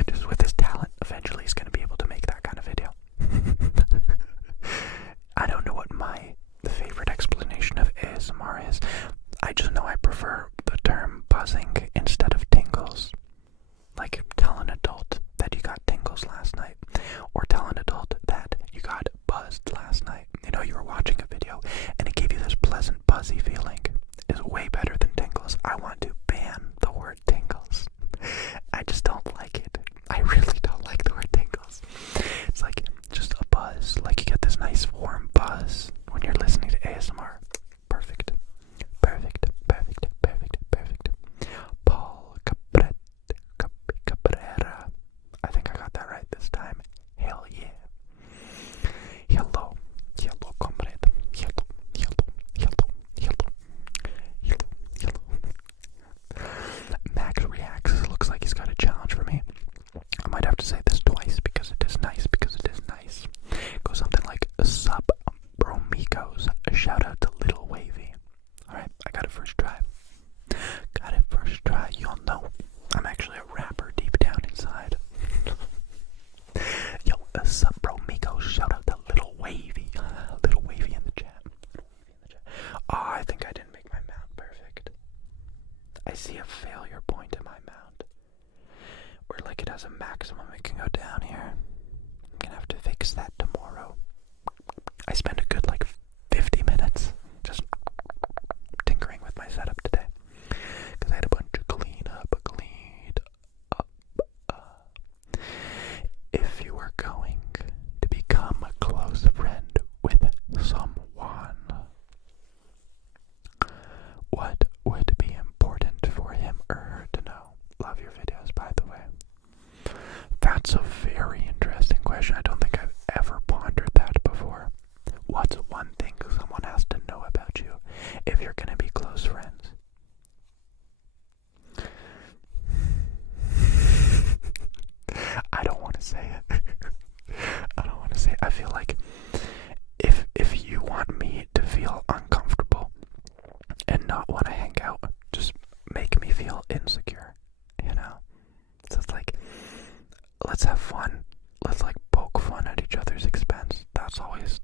Just with his talent, eventually he's gonna be able to make that kind of video. I don't know what my favorite explanation of ASMR is. I just know I prefer the term buzzing instead of tingles. Like tell an adult that you got tingles last night, or tell an adult that you got buzzed last night. You know, you were watching a video and it gave you this pleasant buzzy feeling. Is way better than tingles. I want to ban the word tingles. I just don't like it. I really don't like the word tingles. It's like just a buzz. Like you get this nice warm buzz when you're listening to ASMR. Perfect. Perfect. Perfect. Perfect. Perfect. Paul Cabrera. I think I got that right this time. Hell yeah. Hello. Hello, comrade. Hello. Hello. Hello. Hello. Max reacts. Looks like he's got a challenge for me. I might have to say this twice because it is nice. It goes something like Sup Bromicos. A shout out to Little Wavy. Alright, I got it first try. You'll know I'm actually a rapper deep down inside. Yo, Sup Bromicos. Shout out to Little Wavy. Little Wavy in the chat. Oh, I think I didn't make my mount perfect. I see a failure point in my mount. Where like it has a maximum it can go down here. I'm gonna have to fix that tomorrow. I spent a good like 50 minutes just tinkering with my setup today. Because I had a bunch of cleaned up. If you were going to become a close friend with someone, what would be important for him or her to know? Love your videos, by the way. That's a very interesting question. I don't think I've ever pondered that before. What's one thing someone has to know about you if you're going to be close friends? I don't want to say it. I feel like if you want me to feel uncomfortable and not want to hang out, just make me feel insecure, you know? So it's like, let's have fun. Let's like poke fun at each other's expense. That's always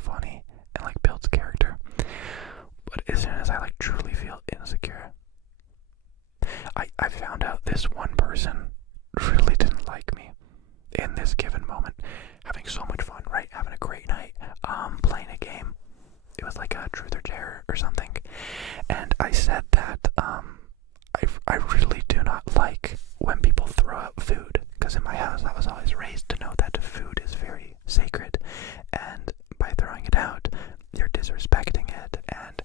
funny and like builds character. But isn't this given moment, having so much fun, right? Having a great night, playing a game. It was like a truth or dare or something. And I said that, I really do not like when people throw out food, because in my house I was always raised to know that food is very sacred, and by throwing it out, you're disrespecting it, and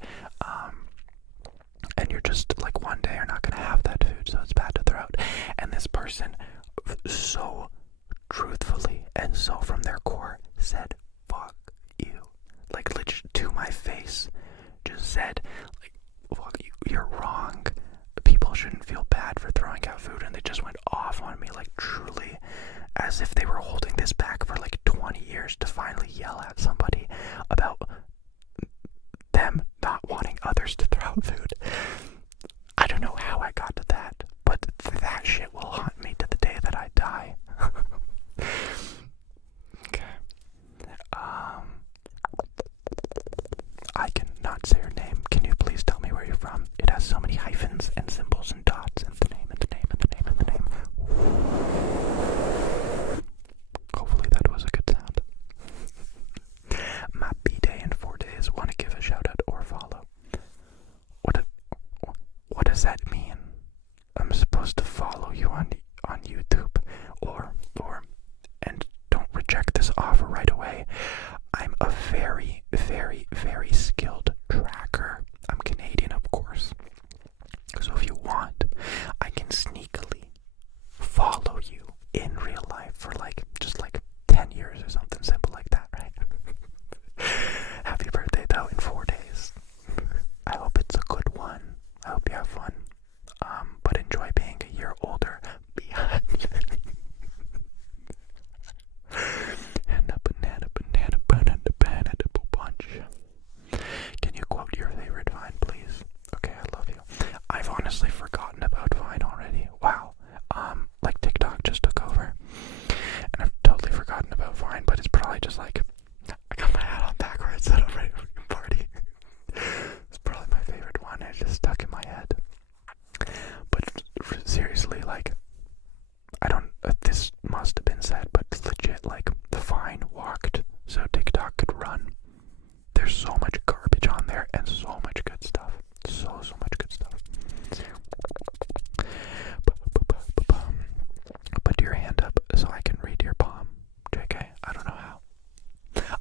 you're just like, one day you're not gonna have that food, so it's bad to throw out. And this person, so truthfully and so from their core, said, "Fuck you," like legit to my face, just said, like, "Fuck you, you're wrong. People shouldn't feel bad for throwing out food," and they just went off on me, like truly, as if they were holding this back for like 20 years to finally yell at somebody about them not wanting others to throw out food. I don't know how I got to that, but that shit will haunt me to the day that I die. Okay. I cannot say your name. Can you please tell me where you're from? It has so many hyphens and symbols and dots and the name and the name and the name and the name. Hopefully that was a good sound. My B-Day in 4 days. Want to give a shout out or follow? What does that mean? I'm supposed to follow you on YouTube, and don't reject this offer right away. I'm a very, very, very skilled tracker. I'm Canadian, of course. So if you want, I can sneakily follow you in real life for just 10 years or something simple like that, right? Happy birthday though in 4 days. I hope it's a good one. I hope you have fun. But enjoy being a year older. Beyond. And a banana bunch. Can you quote your favorite Vine, please? Okay, I love you. I've honestly forgotten about Vine already. Wow. Like TikTok just took over. And I've totally forgotten about Vine, but it's probably just like, I got my hat on backwards at a right party. It's probably my favorite one. It's just stuck in my head. But seriously, this must have been said, but legit, the Vine walked so TikTok could run. There's so much garbage on there and so much good stuff. So much good stuff. Put your hand up so I can read your palm. JK, I don't know how.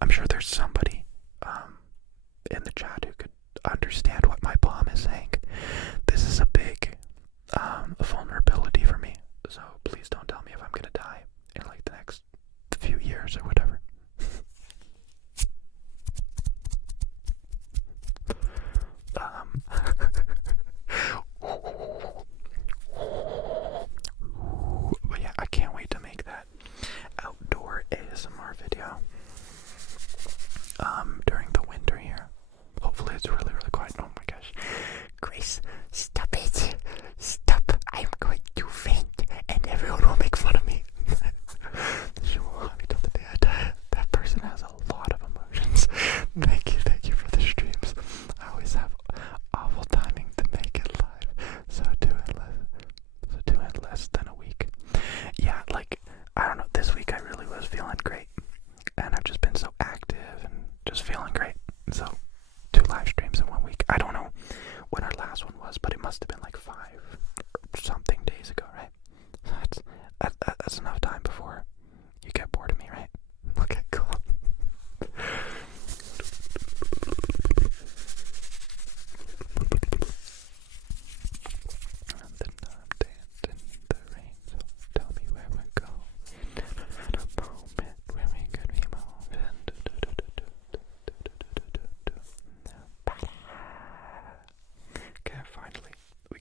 I'm sure there's somebody in the chat who could understand what my palm is saying. This is a big vulnerability for me, so please don't tell me if I'm gonna die in the next few years or whatever. But yeah, I can't wait to make that outdoor ASMR video during the winter here. Hopefully it's really, really quiet. Oh my gosh. Grace, stop it. Stop. I'm going to faint and everyone will make fun of me. She will haunt me till the day I die. That person has a lot of emotions. Thank you for the streams. I always have awful timing to make it live. So do it less than a week. Yeah, I don't know, this week I really was feeling great. And I've just been so active and just feeling great. So 2 live streams in 1 week. I don't know when our last one was, but it must have been 5 or something days ago, right? So that's enough time before you get bored of me, right? Okay, cool. And then I'm dancing in the rain, so tell me where we're going. A moment where we could be moving. Okay, finally, we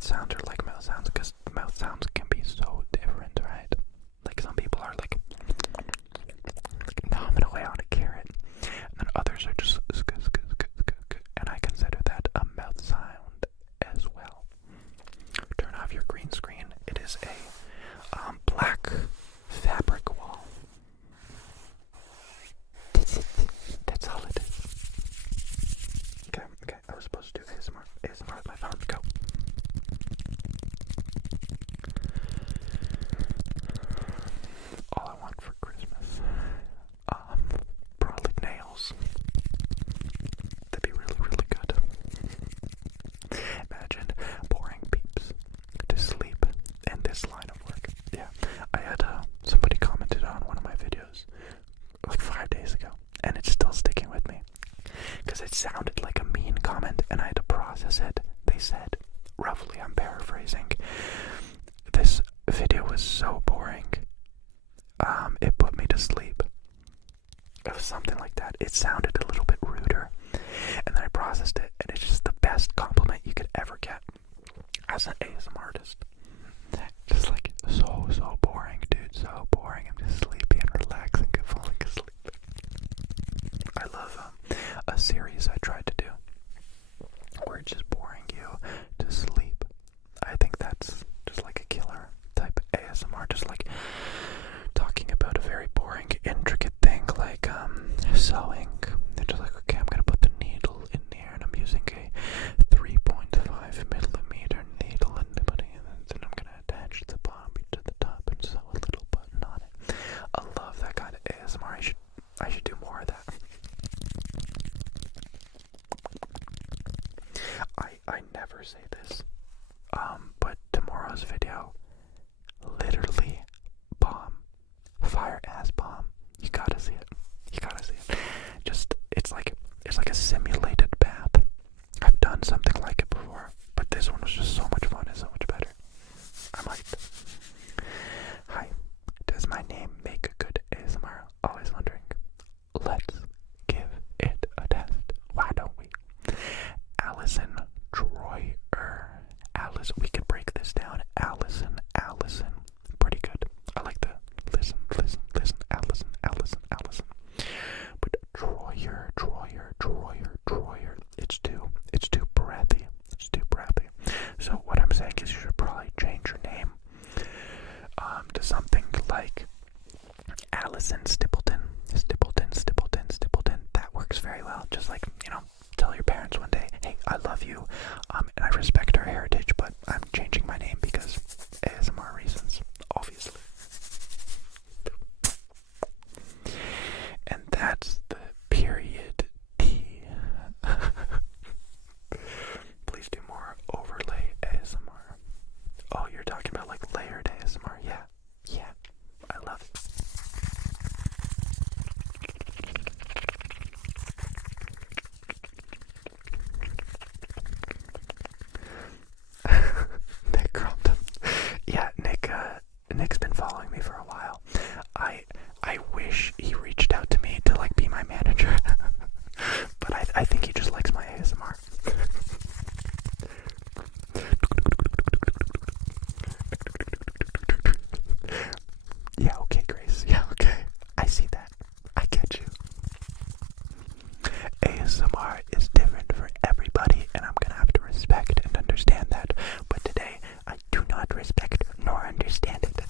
mouth sounds are like mouth sounds, because mouth sounds can be so different, right? Like some people are like gnawing away on a carrot, and then others are just and I consider that a mouth sound as well. Turn off your green screen. It is a black fabric wall. That's it. That's all it is. Okay, I was supposed to do ASMR with my phone. Go. All I want for Christmas, probably nails. That'd be really, really good. Imagine boring peeps to sleep in this line of work. Yeah, I had somebody commented on one of my videos like 5 days ago, and it's still sticking with me because it sounded like a mean comment, and I had to process it. They said, roughly, I'm paraphrasing, this video was so boring, it put me to sleep. It was something like that. It sounded a little bit ruder, and then I processed it, and it's just the best compliment you could ever get as an ASMR artist. Just like, so boring, dude, so boring. I'm just sleepy and relaxing and falling asleep. I love a series I tried to do where it's just boring you to sleep. I think that's just like a killer type ASMR, just like talking about a very boring, intricate thing like sewing. They're just like, okay, I'm gonna put the needle in there, and I'm using a 3.5 millimeter needle, and then I'm gonna attach the bobby to the top and sew a little button on it. I love that kind of ASMR. I should do more of that. I never say this, but tomorrow's video, literally bomb, fire ass bomb. You gotta see it. You gotta see it. It's like a simulated bath. I've done something like it before, but this one was just so much fun and so much better. I'm hyped. Hi, does my name make a good ASMR? Always wondering. Let's give it a test. Why don't we? Allison Troyer. Alice, we could break this down. Allison. Pretty good. I like the listen. Allison. But Troyer. It's too breathy. So what I'm saying is you should probably change your name to something like Allison Stippleton. That works very well. Just like, tell your parents one day, hey, I love you, and I respect our heritage, but I'm changing my name because ASMR reasons, obviously. And that's the period T. Please do more overlay ASMR. Oh, you're talking about like layered ASMR? Yeah, I love it. Nick Crompton. Yeah, Nick's been following me for a while. I wish he reached out to me to like be my manager. But I think he just likes my ASMR. Yeah, okay, Grace. Yeah, okay. I see that. I get you. ASMR is different for everybody, and I'm gonna have to respect and understand that. But today, I do not respect nor understand it.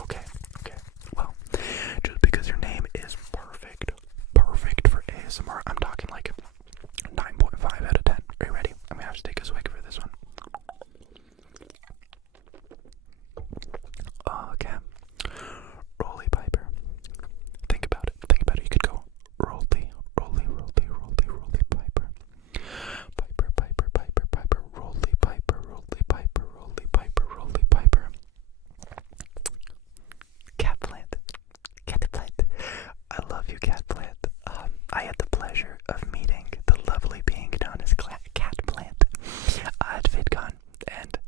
Okay. Well, just because your name is perfect for ASMR, I'm talking like 9.5 out of 10. Are you ready? I'm gonna have to take a swig for this one. Okay. Rolly Piper. Think about it. You could go Rolly Piper. Piper, Rolly Piper. Cat plant. I love you, cat plant. I had the pleasure of meeting the lovely being known as Cat Plant at VidCon, and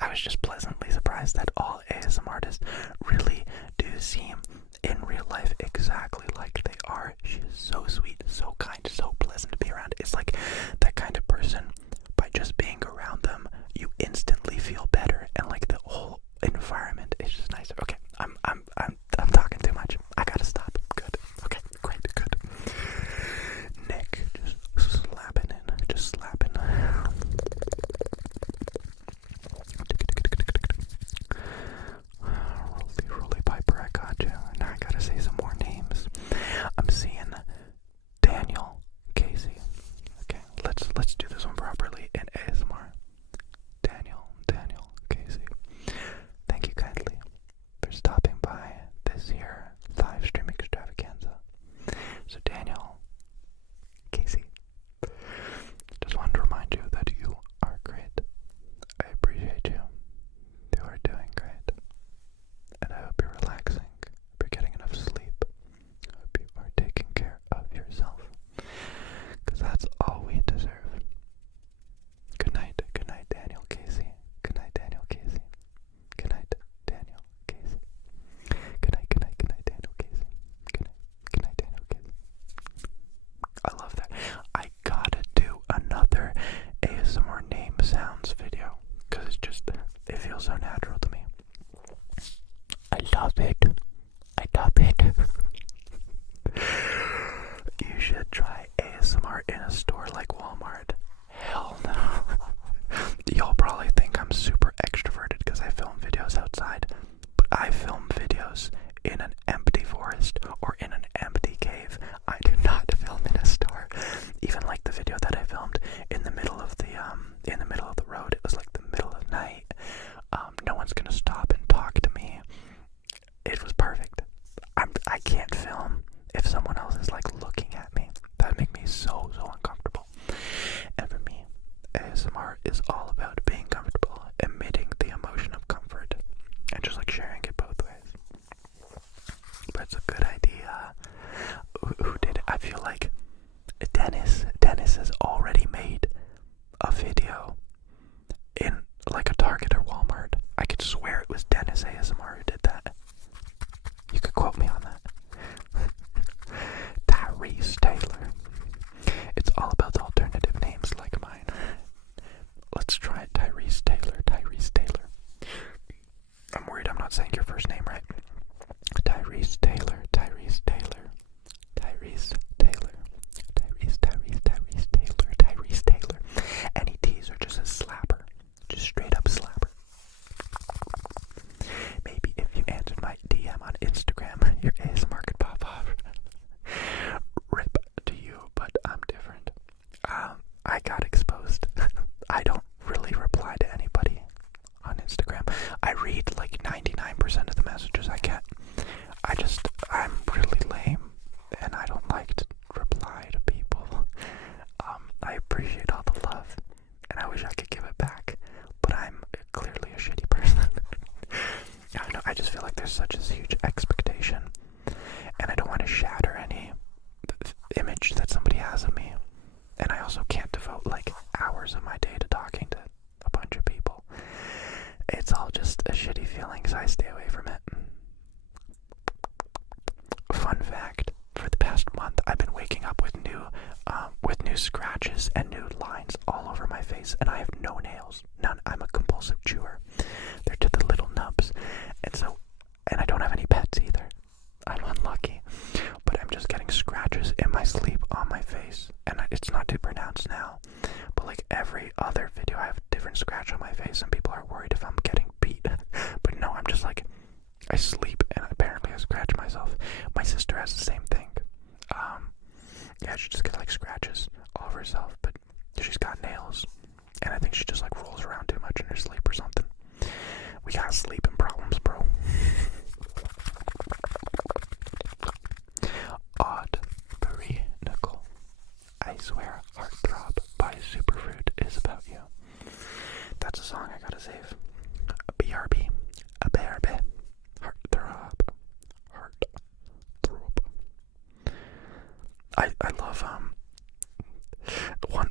I was just pleasantly surprised that all ASMR artists really do seem in real life exactly like they are. She is so sweet, so kind, so pleasant to be around. It's like that kind of person feels so natural to me. I love it. I love it. You should try ASMR in a store like Walmart. Hell no. Y'all probably think I'm super extroverted because I film videos outside, but I film videos in an empty forest or in an empty cave. I do not film in a store. Even like the video that I filmed in the middle of the road. It was like the middle of the night. No one's gonna stop and talk to me. It was perfect. I can't film if someone else is like looking at me. That'd make me so uncomfortable. And for me, ASMR is all about being comfortable, emitting the emotion of comfort, and just like sharing it both ways. But it's a good idea. Who did it? I feel like Dennis has already made a video in like a Target or Walmart. I could swear it was Dennis ASMR who did that. You could quote me on that. Tyrese Taylor. It's all about the alternative names like mine. Let's try it. Tyrese Taylor. Tyrese Taylor. I'm worried I'm not saying your first name right. Tyrese Taylor. Tyrese Taylor. Tyrese Taylor. Tyrese Taylor. Tyrese Taylor. Any T's are just a slapper. Just straight up slapper. Maybe if you answered my DM on Instagram, your ASMR could pop off. Rip to you, but I'm different. I got exposed. I don't really reply to anybody on Instagram. I read like 99% of the messages I get. I'm really lame, and I don't like to reply to people. I appreciate all the love, and I wish I could give it back, but I'm clearly a shitty person. I don't know, I just feel like there's such a huge expectation, and I don't want to shatter any image that somebody has of me, and I also can't devote like hours of my day to talking to a bunch of people. It's all just a shitty feeling, so I stay away from it. Fun fact, for the past month, I've been waking up with new scratches and new lines all over my face, and I have no nails. None. I'm a compulsive chewer. They're to the little nubs, and I don't have any pets either. I'm unlucky, but I'm just getting scratches in my sleep on my face, and it's not too pronounced now, but like every other video I have a different scratch on my face, and people are worried if I'm getting beat. But no, I'm just like, I sleep and apparently I scratch myself. My sister has the same thing. Yeah, she just gets like scratches all over herself, but she's got nails, and I think she just like rolls around too much in her sleep or something. We got sleeping problems, bro. Odd Marie Nicole. I swear, Heartthrob by Superfruit is about you. That's a song I gotta save. A BRB. A BRB. Heartthrob. Heartthrob. I love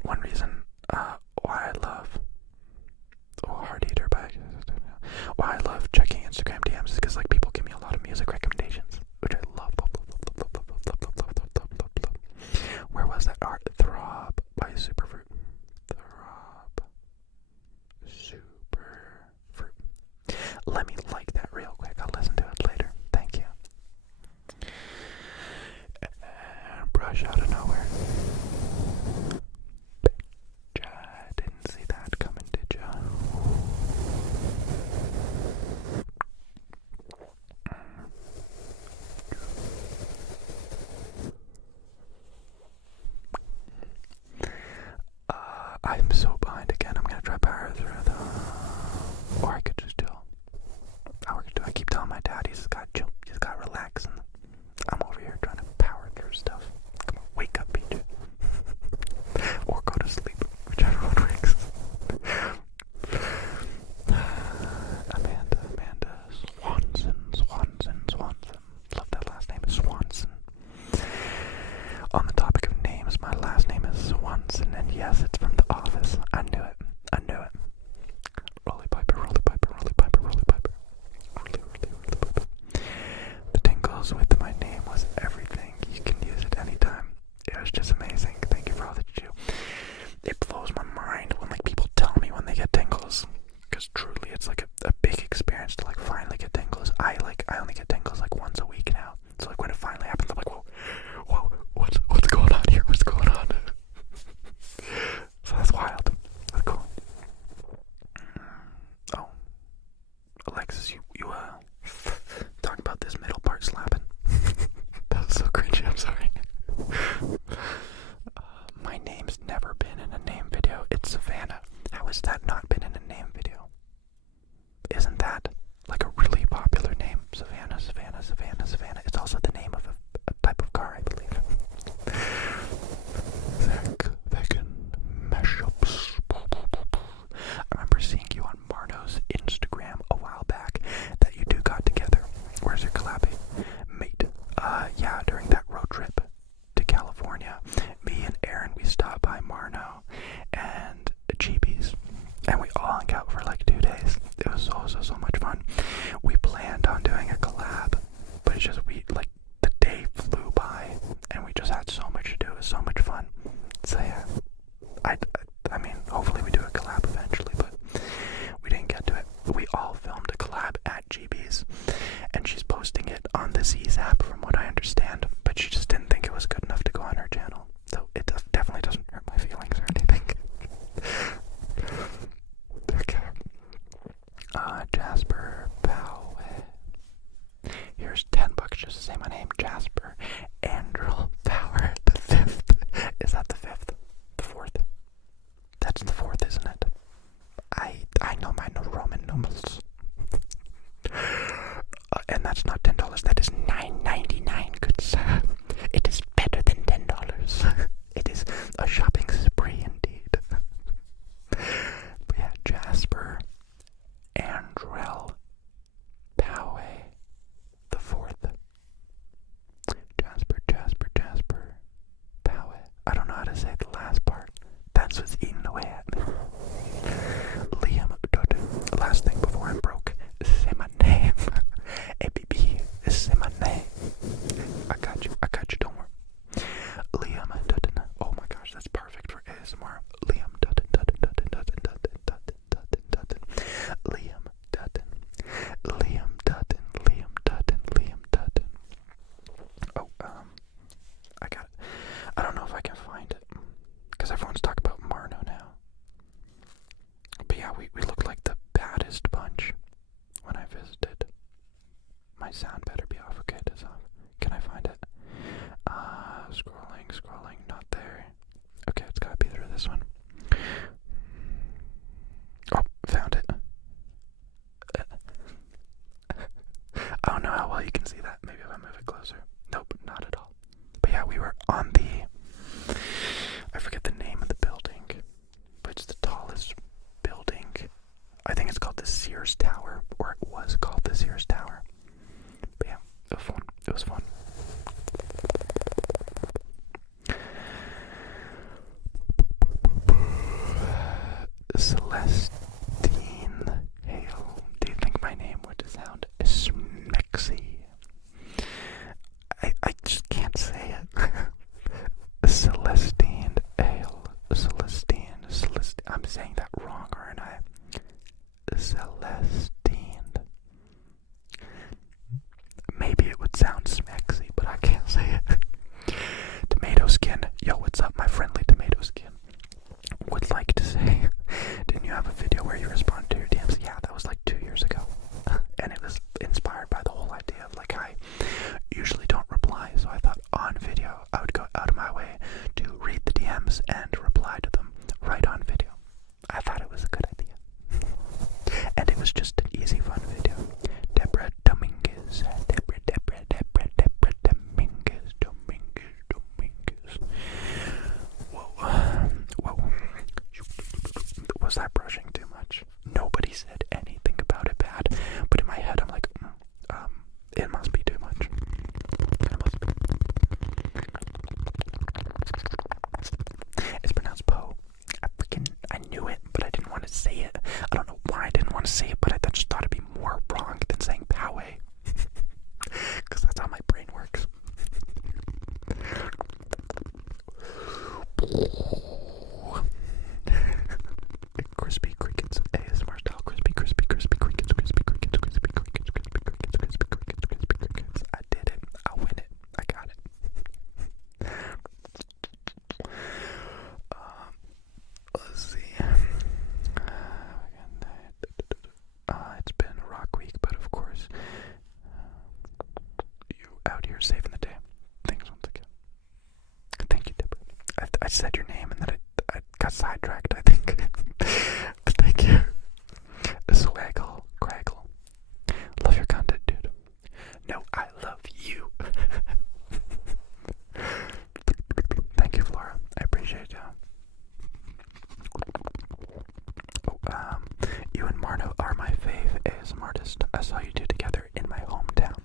one reason why I love Heart Eater by why I love checking Instagram DMs is because like people give me a lot of music recommendations, which I love. Where was that? Heartthrob by Superfruit. Superfruit. Let me like that real quick. I'll listen to it later. Thank you. And brush out of nowhere. Betcha, didn't see that coming, did ya? I'm so behind again. I'm gonna try power through though. Or I could just do. I keep telling my dad he's got chill, he's got relax, and I'm over here trying to power through stuff. Come on, wake up, I got you, don't worry. Liam Dutton. Oh my gosh, that's perfect for ASMR. Liam Dutton, Dutton, Dutton, Dutton, Dutton, Dutton, Dutton, Dutton. Liam Dutton. Liam Dutton. Liam Dutton. Liam Dutton. Oh, I got it. I don't know if I can find it, because everyone's talking about Marno now. But yeah, we look like the baddest bunch when I visited. My sound better be off. Okay, it is off. Can I find it? Scrolling, not there. Okay, it's gotta be through this one. Oh, found it. I don't know how well you can see that. Maybe if I move it closer. Nope, not at all. But yeah, we were on I forget the name of the building, but it's the tallest building. I think it's called the Sears Tower, or it was called the Sears Tower. But yeah, it was fun. It was fun. Celestine Hale. Do you think my name would sound smexy? I just can't say it. Celestine Hale. Celestine. I'm saying that wrong, aren't I? Celestine. Maybe it would sound smexy, but I can't say it. Tomato Skin. Yo, what's up, my friendly Tomato Skin? Would like to say, didn't you have a video where you responded to your DMs? Yeah, that was like 2 years ago. And it was inspired by the whole idea of like, I usually don't reply, so I thought on video I would go out of my way to read the DMs and reply to them right on video. I thought it was a good idea. And it was just an easy, fun video. Deborah Dominguez. Deborah Dominguez. Whoa. Was that brushing too much? Nobody said anything about it bad, but in my head I'm like, it must be too much. It must be. It's pronounced Poe. I knew it, but I didn't want to say it. I don't know why I didn't want to say it, but I just thought it'd be more wrong than saying Powe. Because that's how my brain works. Crispy crickets, ASMR style. Crispy crickets, crispy crickets. I did it. I'll win it. I got it. Let's see. It's been a rock week, but of course, you out here saving the day. Thanks once again. Thank you, Deborah. I said your name and then I got sidetracked, I think. But thank you. Swaggle, Craggle. Love your content, dude. No, I love you. Thank you, Flora. I appreciate you. You and Marno are my fave ASM artist. I saw you two together in my hometown.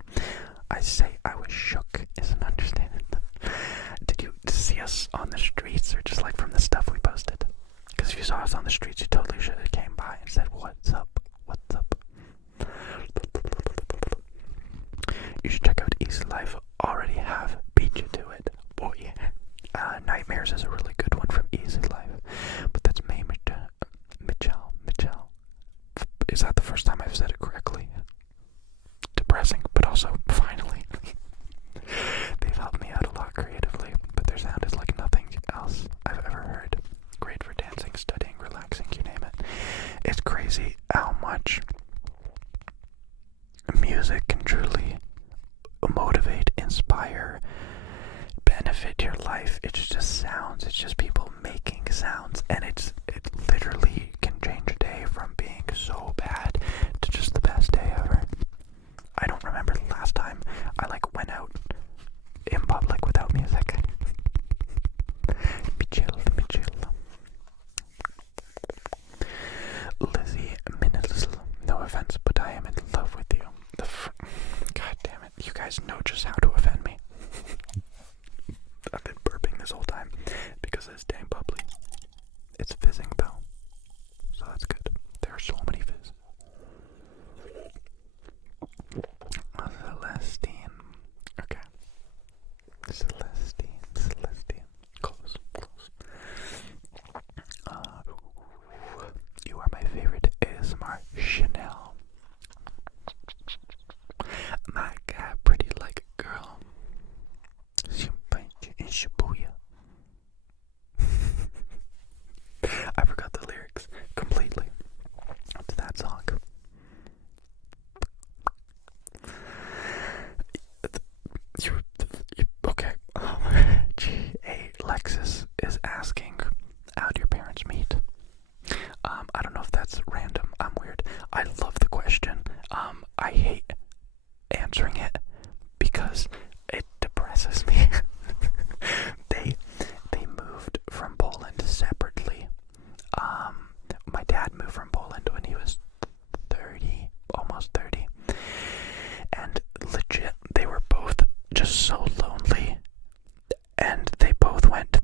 I say I was shook is an understatement. Did you see us on the streets or just like from the stuff we posted? Because if you saw us on the streets, you totally should have came by and said, what's up? What's up? You should check out Easy Life. Already have beat you to it. Boy. Nightmares is a really good one from Easy Life. But that's May Mitchell. Is that the first time I've said it correctly? Depressing, but also finally. They've helped me out a lot creatively, but their sound is like nothing else I've ever heard. Great for dancing, studying, relaxing, you name it. It's crazy how much music can truly motivate, inspire, benefit your life. It's just sounds. It's just people making sounds, and it literally can change a day from being so bad to just the best day ever. I don't remember the last time I went out in public without music. Be chill. Lizzie Minizel. No offense, but I am in love with you. God damn it. You guys know just how to offend me. I've been burping this whole time because it's dang bubbly. It's fizzing though, so that's good. There are so many fizz. Celestine. Okay.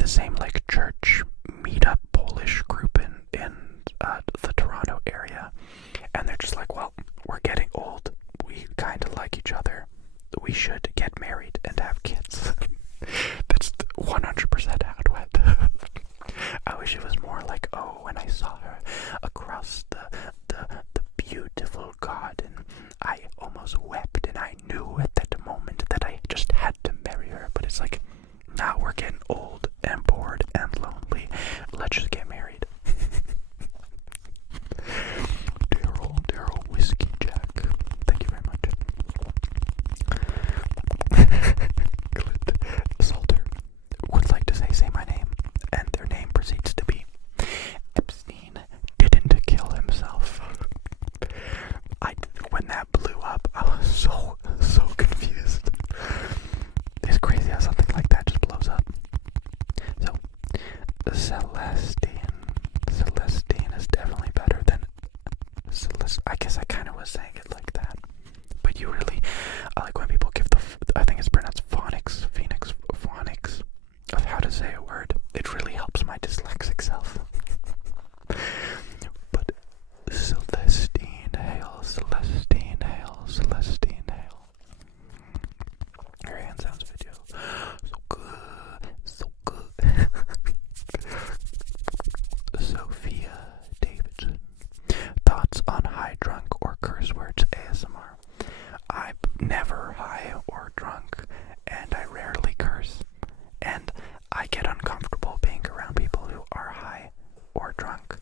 same like church meetup Polish group in the Toronto area, and they're just like, well, we're getting old. We kind of like each other. We should get married and have kids. That's 100% how it went. I wish it was more like, oh, when I saw her across the beautiful garden, I almost wept, and I knew at that moment that I just had to marry her. But it's like, now we're getting old and bored and lonely. Let's just get married. Daryl Whiskey Jack. Thank you very much. Clint Salter would like to say my name, and their name proceeds to be Epstein didn't kill himself. When that blew up, I was so confused. It's crazy how something like that just blows up. So, Celestine is definitely better than Celeste. I guess I kind of was saying it like that. But you really, I like when people give I think it's pronounced phonics of how to say a word. It really helps my dyslexic self. But Celestine Hale. Her hand sounds video. So good. Sophia Davidson. Thoughts on high, drunk, or curse words ASMR. I'm never high or drunk, and I rarely curse. And I get uncomfortable being around people who are high or drunk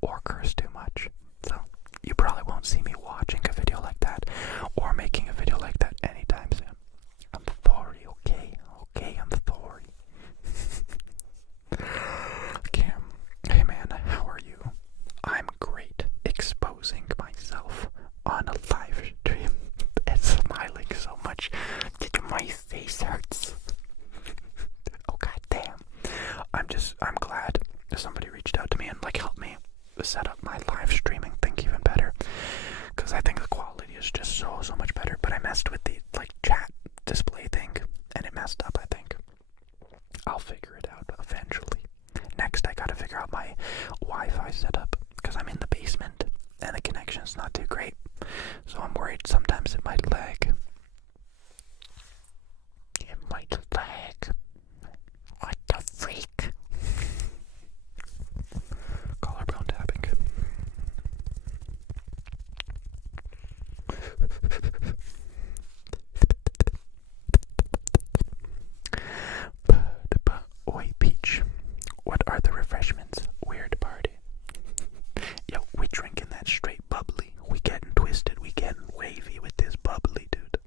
or curse too much. So you probably won't see me watching a video like that or making a video like that anytime soon. I'm sorry, okay? Okay, I'm sorry. Cam, hey man, how are you? I'm great. Exposing myself on a live stream and smiling so much that my face hurts. Oh god damn. I'm glad somebody reached out to me and like helped me set up my live streaming thing even better, because I think the quality is just so much better. But I messed with the like chat display thing and it messed up. I think I'll figure it out eventually. Next I gotta figure out my Wi-Fi setup, because I'm in the basement and the connection's not too great, so I'm worried sometimes it might lag. What the freak? Collarbone tapping. Oi, Peach. What are the refreshments? Weird party. Yo, we drinking that straight bubbly. We getting twisted. We getting wavy with this bubbly, dude.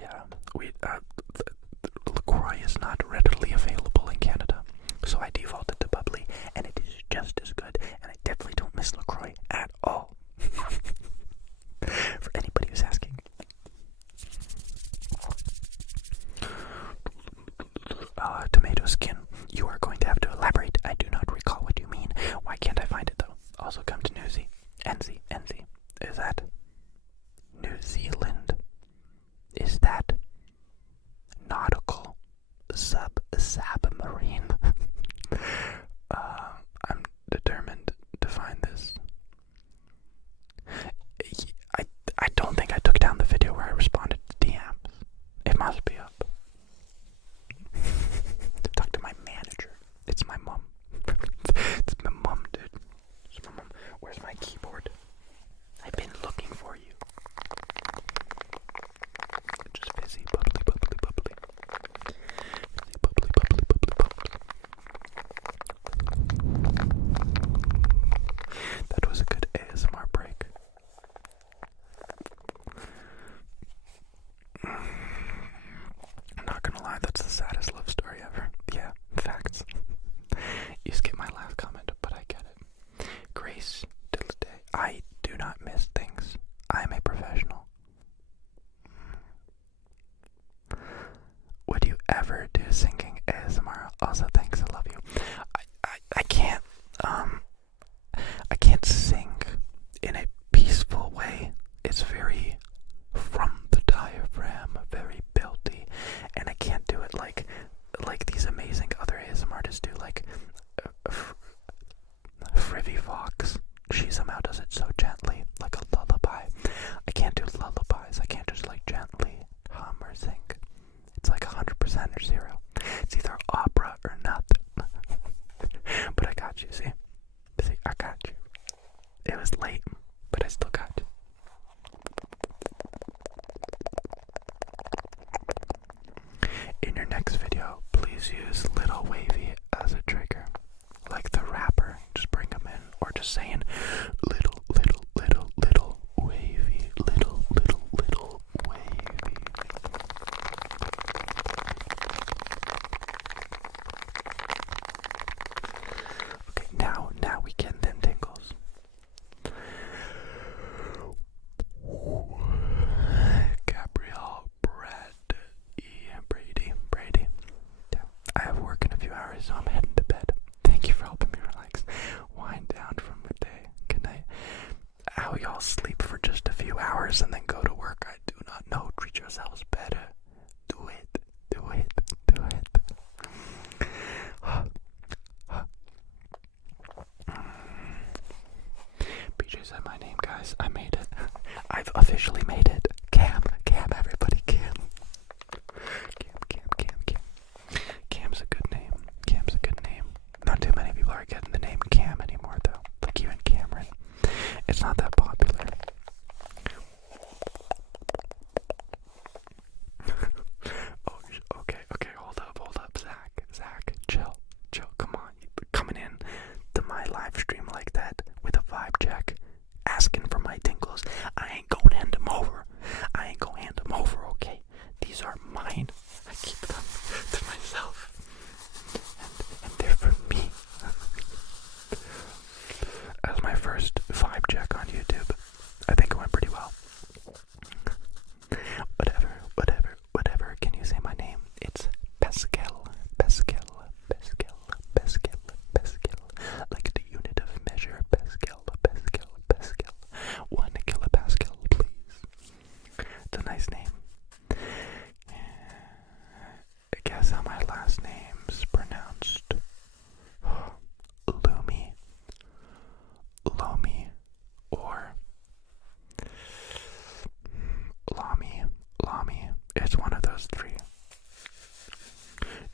Yeah, LaCroix is not readily available in Canada, so I defaulted to bubbly, and it is just as good, and I definitely don't miss LaCroix at all. For anybody who's asking. Tomato skin. You are going to have to elaborate. I do not recall what you mean. Why can't I find it though? Also come to Newsy. NZ. Is that New Zealand? Is that nautical submarine? I'm determined to find this. I don't think I took down the video where I responded to DMs. It must be up. Talk to my manager. It's my mom. It's my mom, dude. It's my mom. Where's my keyboard? I've been looking for you. Just busy, bubbly. Bubbly. That was a good ASMR break. I'm not gonna lie, that's the saddest love story ever. Yeah, facts. You skipped my last comment, but I get it. Grace Day. I do not miss things. I am a professional. Would you ever do singing ASMR? Also, thanks, I love you. I can't sing in a peaceful way. It's very from the diaphragm, very belty, and I can't sing. It's like 100% or 0. It's either opera or nothing. But I got you, see? See, I got you. It was late, but I still got you. In your next video, please use Little Wavy as a trigger. Like the rapper, just bring him in. Or just saying, little wavy, little wavy. Okay, now we get them tingles. Gabrielle, Brady. Yeah, I have work in a few hours, so I'm heading to bed. Thank you for helping me relax. Wind down from the day. Good night. How y'all sleep for just a few hours and then go to work, I do not know. Treat yourselves better. Do it. BJ said my name, guys. I made it. I've officially made it. Cam, everybody, Cam. Cam's a good name. Not too many people are getting the name Cam anymore, though. Like you and Cameron. It's not that popular. Okay, hold up, Zach, chill, come on, coming in to my live stream like that with a vibe check, asking for my tingles. I ain't gonna hand them over, okay? These are mine, I keep them to myself, and they're for me. As my first vibe check on YouTube, I think it went pretty well. Whatever, can you say my name? It's Pascal, like the unit of measure, Pascal, 1 kilopascal, please. It's a nice name. Guess how my last name's pronounced? Lomi, or Lami. It's one of those three.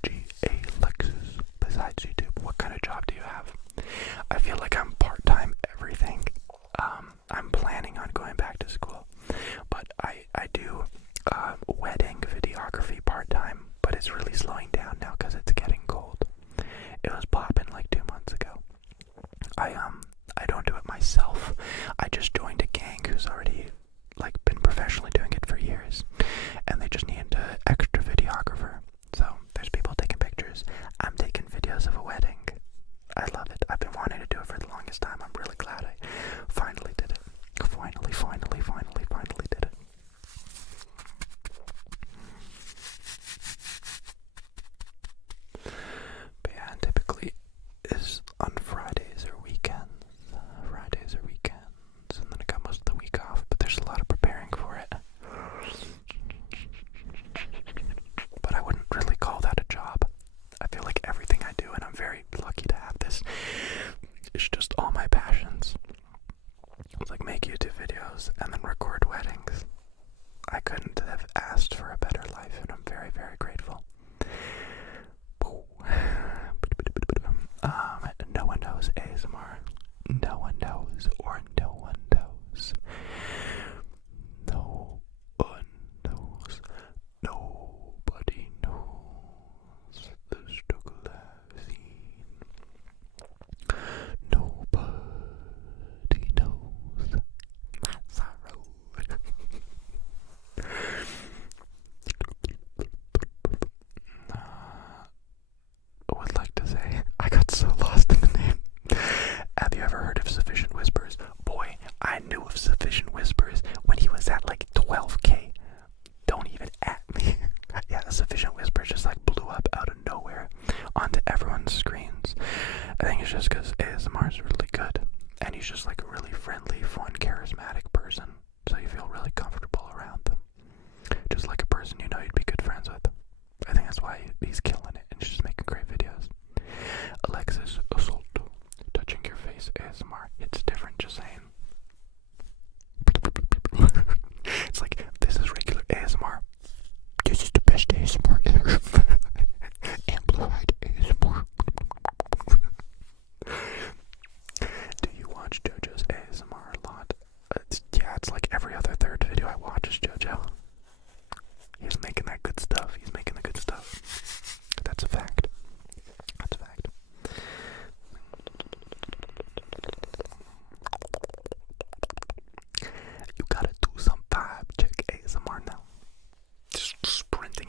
G.A. Lexus. Besides YouTube, what kind of job do you have? I feel like I'm part-time everything. I'm planning on going back to school, but I do wedding videography part-time, but it's really slowing down now because it's getting cold. It was popping like 2 months ago. I don't do it myself. I just joined a gang who's already like been professionally doing it for years, and they just needed extra video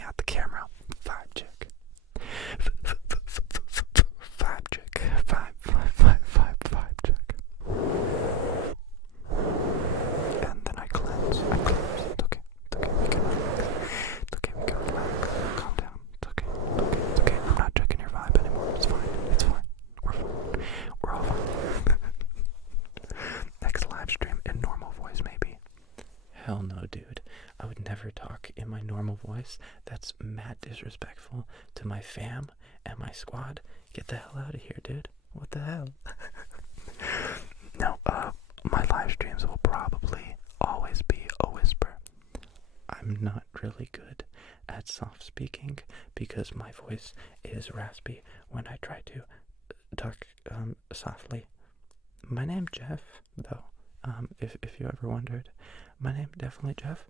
at the camera. Vibe check. Vibe check. Vibe check. And then I cleanse. It's okay. It's okay. We can relax. It's okay. We can relax. Calm down. It's okay. It's okay. I'm not checking your vibe anymore. It's fine. It's fine. We're fine. We're all fine. Next live stream in normal voice, maybe. Hell no, dude. I would never talk in my normal voice. That's mad disrespectful to my fam and my squad. Get the hell out of here, dude. What the hell? No, my live streams will probably always be a whisper. I'm not really good at soft speaking because my voice is raspy when I try to talk softly. My name's Jeff, though. If you ever wondered, my name definitely Jeff.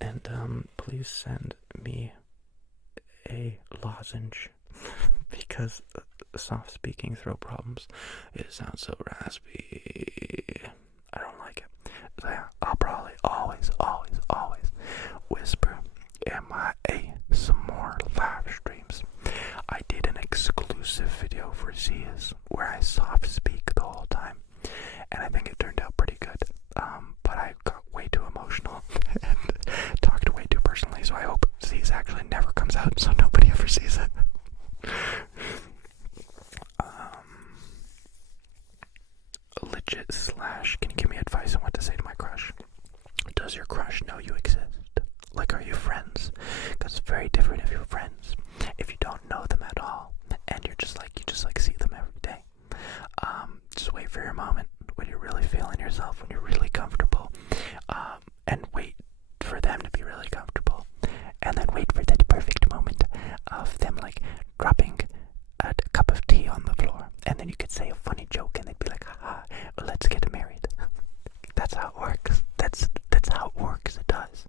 And please send me a lozenge because soft speaking throat problems. It sounds so raspy. I don't like it. So yeah, I'll probably always whisper in my ASMR live streams. I did an exclusive video for Zia's where I soft speak the whole time, and I think it turned out pretty good. But I got way too emotional and talked way too personally, so I hope Zia's actually never comes out so nobody ever sees it. Legit / can you give me advice on what to say to my crush? Does your crush know you exist? Like, are you friends? Because it's very different if you're friends. If you don't know them at all, and you just see them every day. Just wait for your moment when you're really feeling yourself, when you're really comfortable, and wait for them to be really comfortable, and then wait for that perfect moment of them like dropping a cup of tea on the floor, and then you could say a funny joke, and they'd be like, haha, let's get married. That's how it works. That's how it works. It does.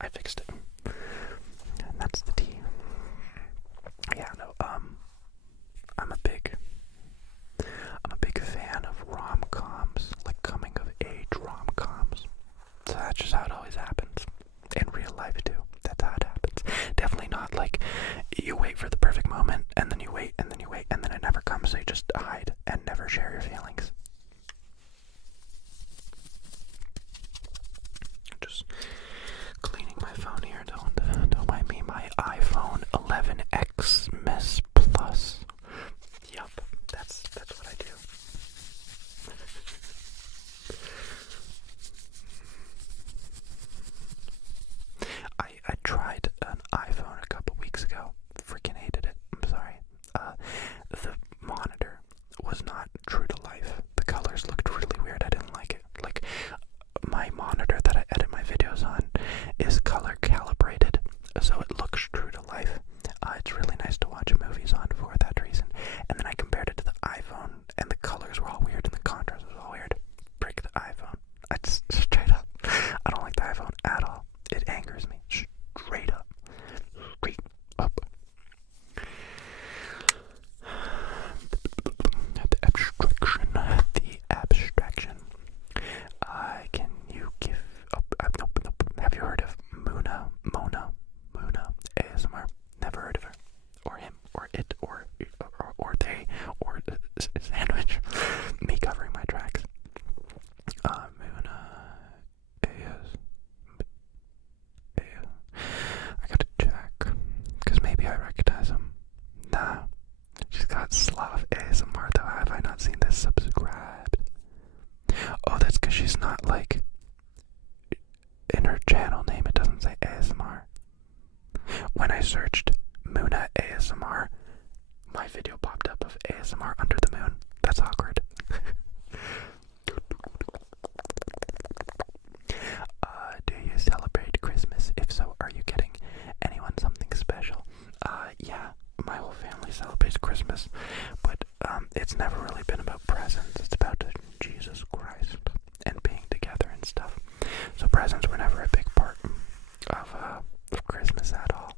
I fixed it. And that's the tea. Yeah, no, I'm a big fan of rom-coms, like coming of age rom-coms. So that's just how it always happens. In real life too. That's how it happens. Definitely not like you wait for the perfect moment and then you wait and then you wait and then it never comes, so you just hide and never share your feelings. Just cleaning my phone here, don't mind me. My iPhone 11X Miss Plus. Yup, that's what I do. I tried an iPhone a couple weeks ago. Freaking hated it. I'm sorry. The monitor was not true to life. The colors looked really weird. I didn't like it. Like, my monitor that I edit my videos on is color calibrated, so it looks true to life. It's really nice to watch movies on for that reason. And then I compared it to the iPhone, and the colors were all weird, and the contrast was all weird. Break the iPhone. It's straight up. I don't like the iPhone at all. It angers me. Straight up. Straight up. The abstraction. Can you give up? Nope. Have you heard of Mona ASMR? Never heard of her, or him, or it, or they, or sandwich. Me covering my tracks. Mona I gotta check, cause maybe I recognize him. Nah, she's got Slav ASMR though. Have I not seen this? Subscribed. Oh, that's cause she's not like in her channel name. It doesn't say ASMR. When I searched Muna ASMR, my video popped up of ASMR under the moon. That's awkward. Do you celebrate Christmas? If so, are you getting anyone something special? Yeah, my whole family celebrates Christmas, but it's never really been about presents. It's about Jesus Christ and being together and stuff. So presents were never a big part of Christmas at all.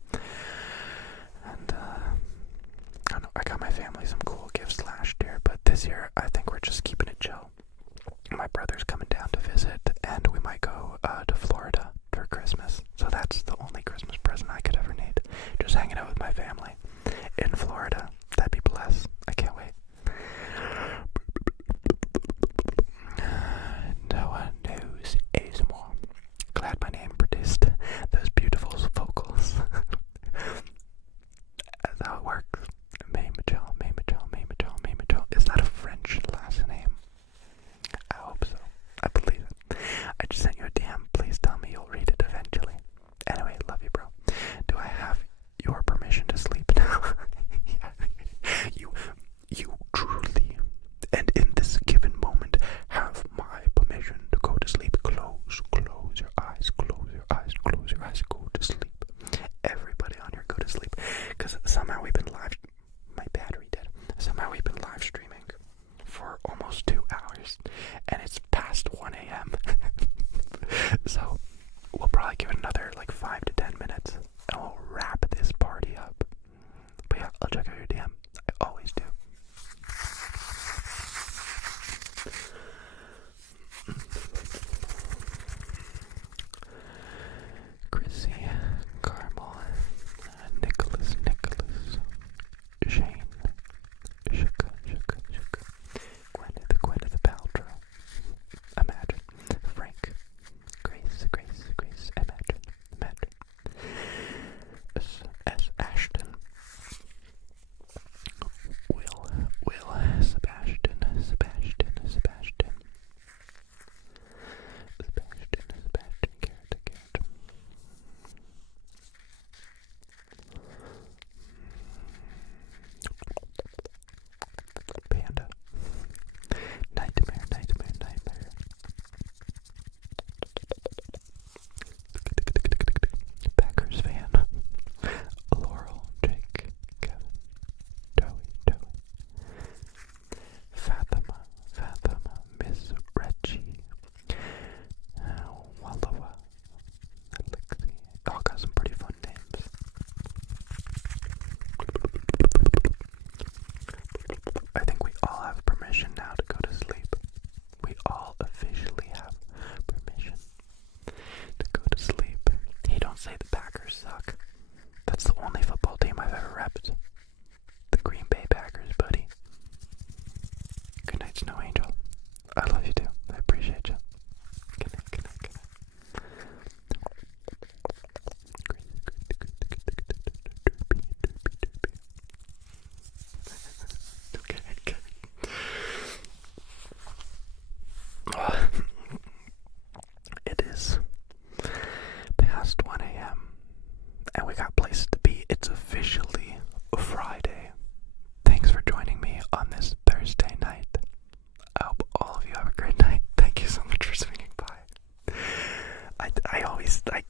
And I don't know, I got my family some cool gifts last year, but this year I think we're just keeping it chill. My brother's coming down to visit, and we might go to Florida for Christmas. So that's the only Christmas present I could ever need. Just hanging out with my family in Florida. That'd be blessed. I can't wait. No one knows ASMR. Glad my name produced those beautiful vocals. That's how it works. May Majal, May Majal, May Majal, May Majal. Is that a French last name? I hope so. I believe it. I just sent you a DM. Please tell me you'll read it eventually. Anyway, love you, bro. Do I have your permission to sleep now? Yeah. You truly, and in this given moment, have my permission to go to sleep. Close your eyes, close your eyes, close your eyes, go to sleep. Everybody on here, go to sleep. Because somehow we've been my battery dead. Somehow we've been live streaming for almost 2 hours, and it's past 1 a.m. So we'll probably give it another like 5 to 10 minutes, and we'll wrap this party up. But yeah, I'll check out your DM. I always do. Chrissy, Carmel, Nicholas, Shane, Shuka, Gwyneth Paltrow, Imagine, Frank, Grace, Imagine, S. Ashton, Will, Sebastian, Carrot. Panda, Nightmare. Packers fan, Laurel, Jake, Kevin, Joey, Fathoma, Miss Reggie, Wallowa, Alexi. All got some pretty fun names. I think we all have permission now to go to sleep. We all officially have permission to go to sleep. Hey, don't say the Packers suck. That's the only football team I've ever repped. The Green Bay Packers, buddy. Good night, Snow Angel. I love you too. I appreciate you. Good night. Okay. It is past 1 a.m. and we got places to be. It's officially Friday. Thanks for joining me on this Thursday night. I hope all of you have a great night. Thank you so much for swinging by. I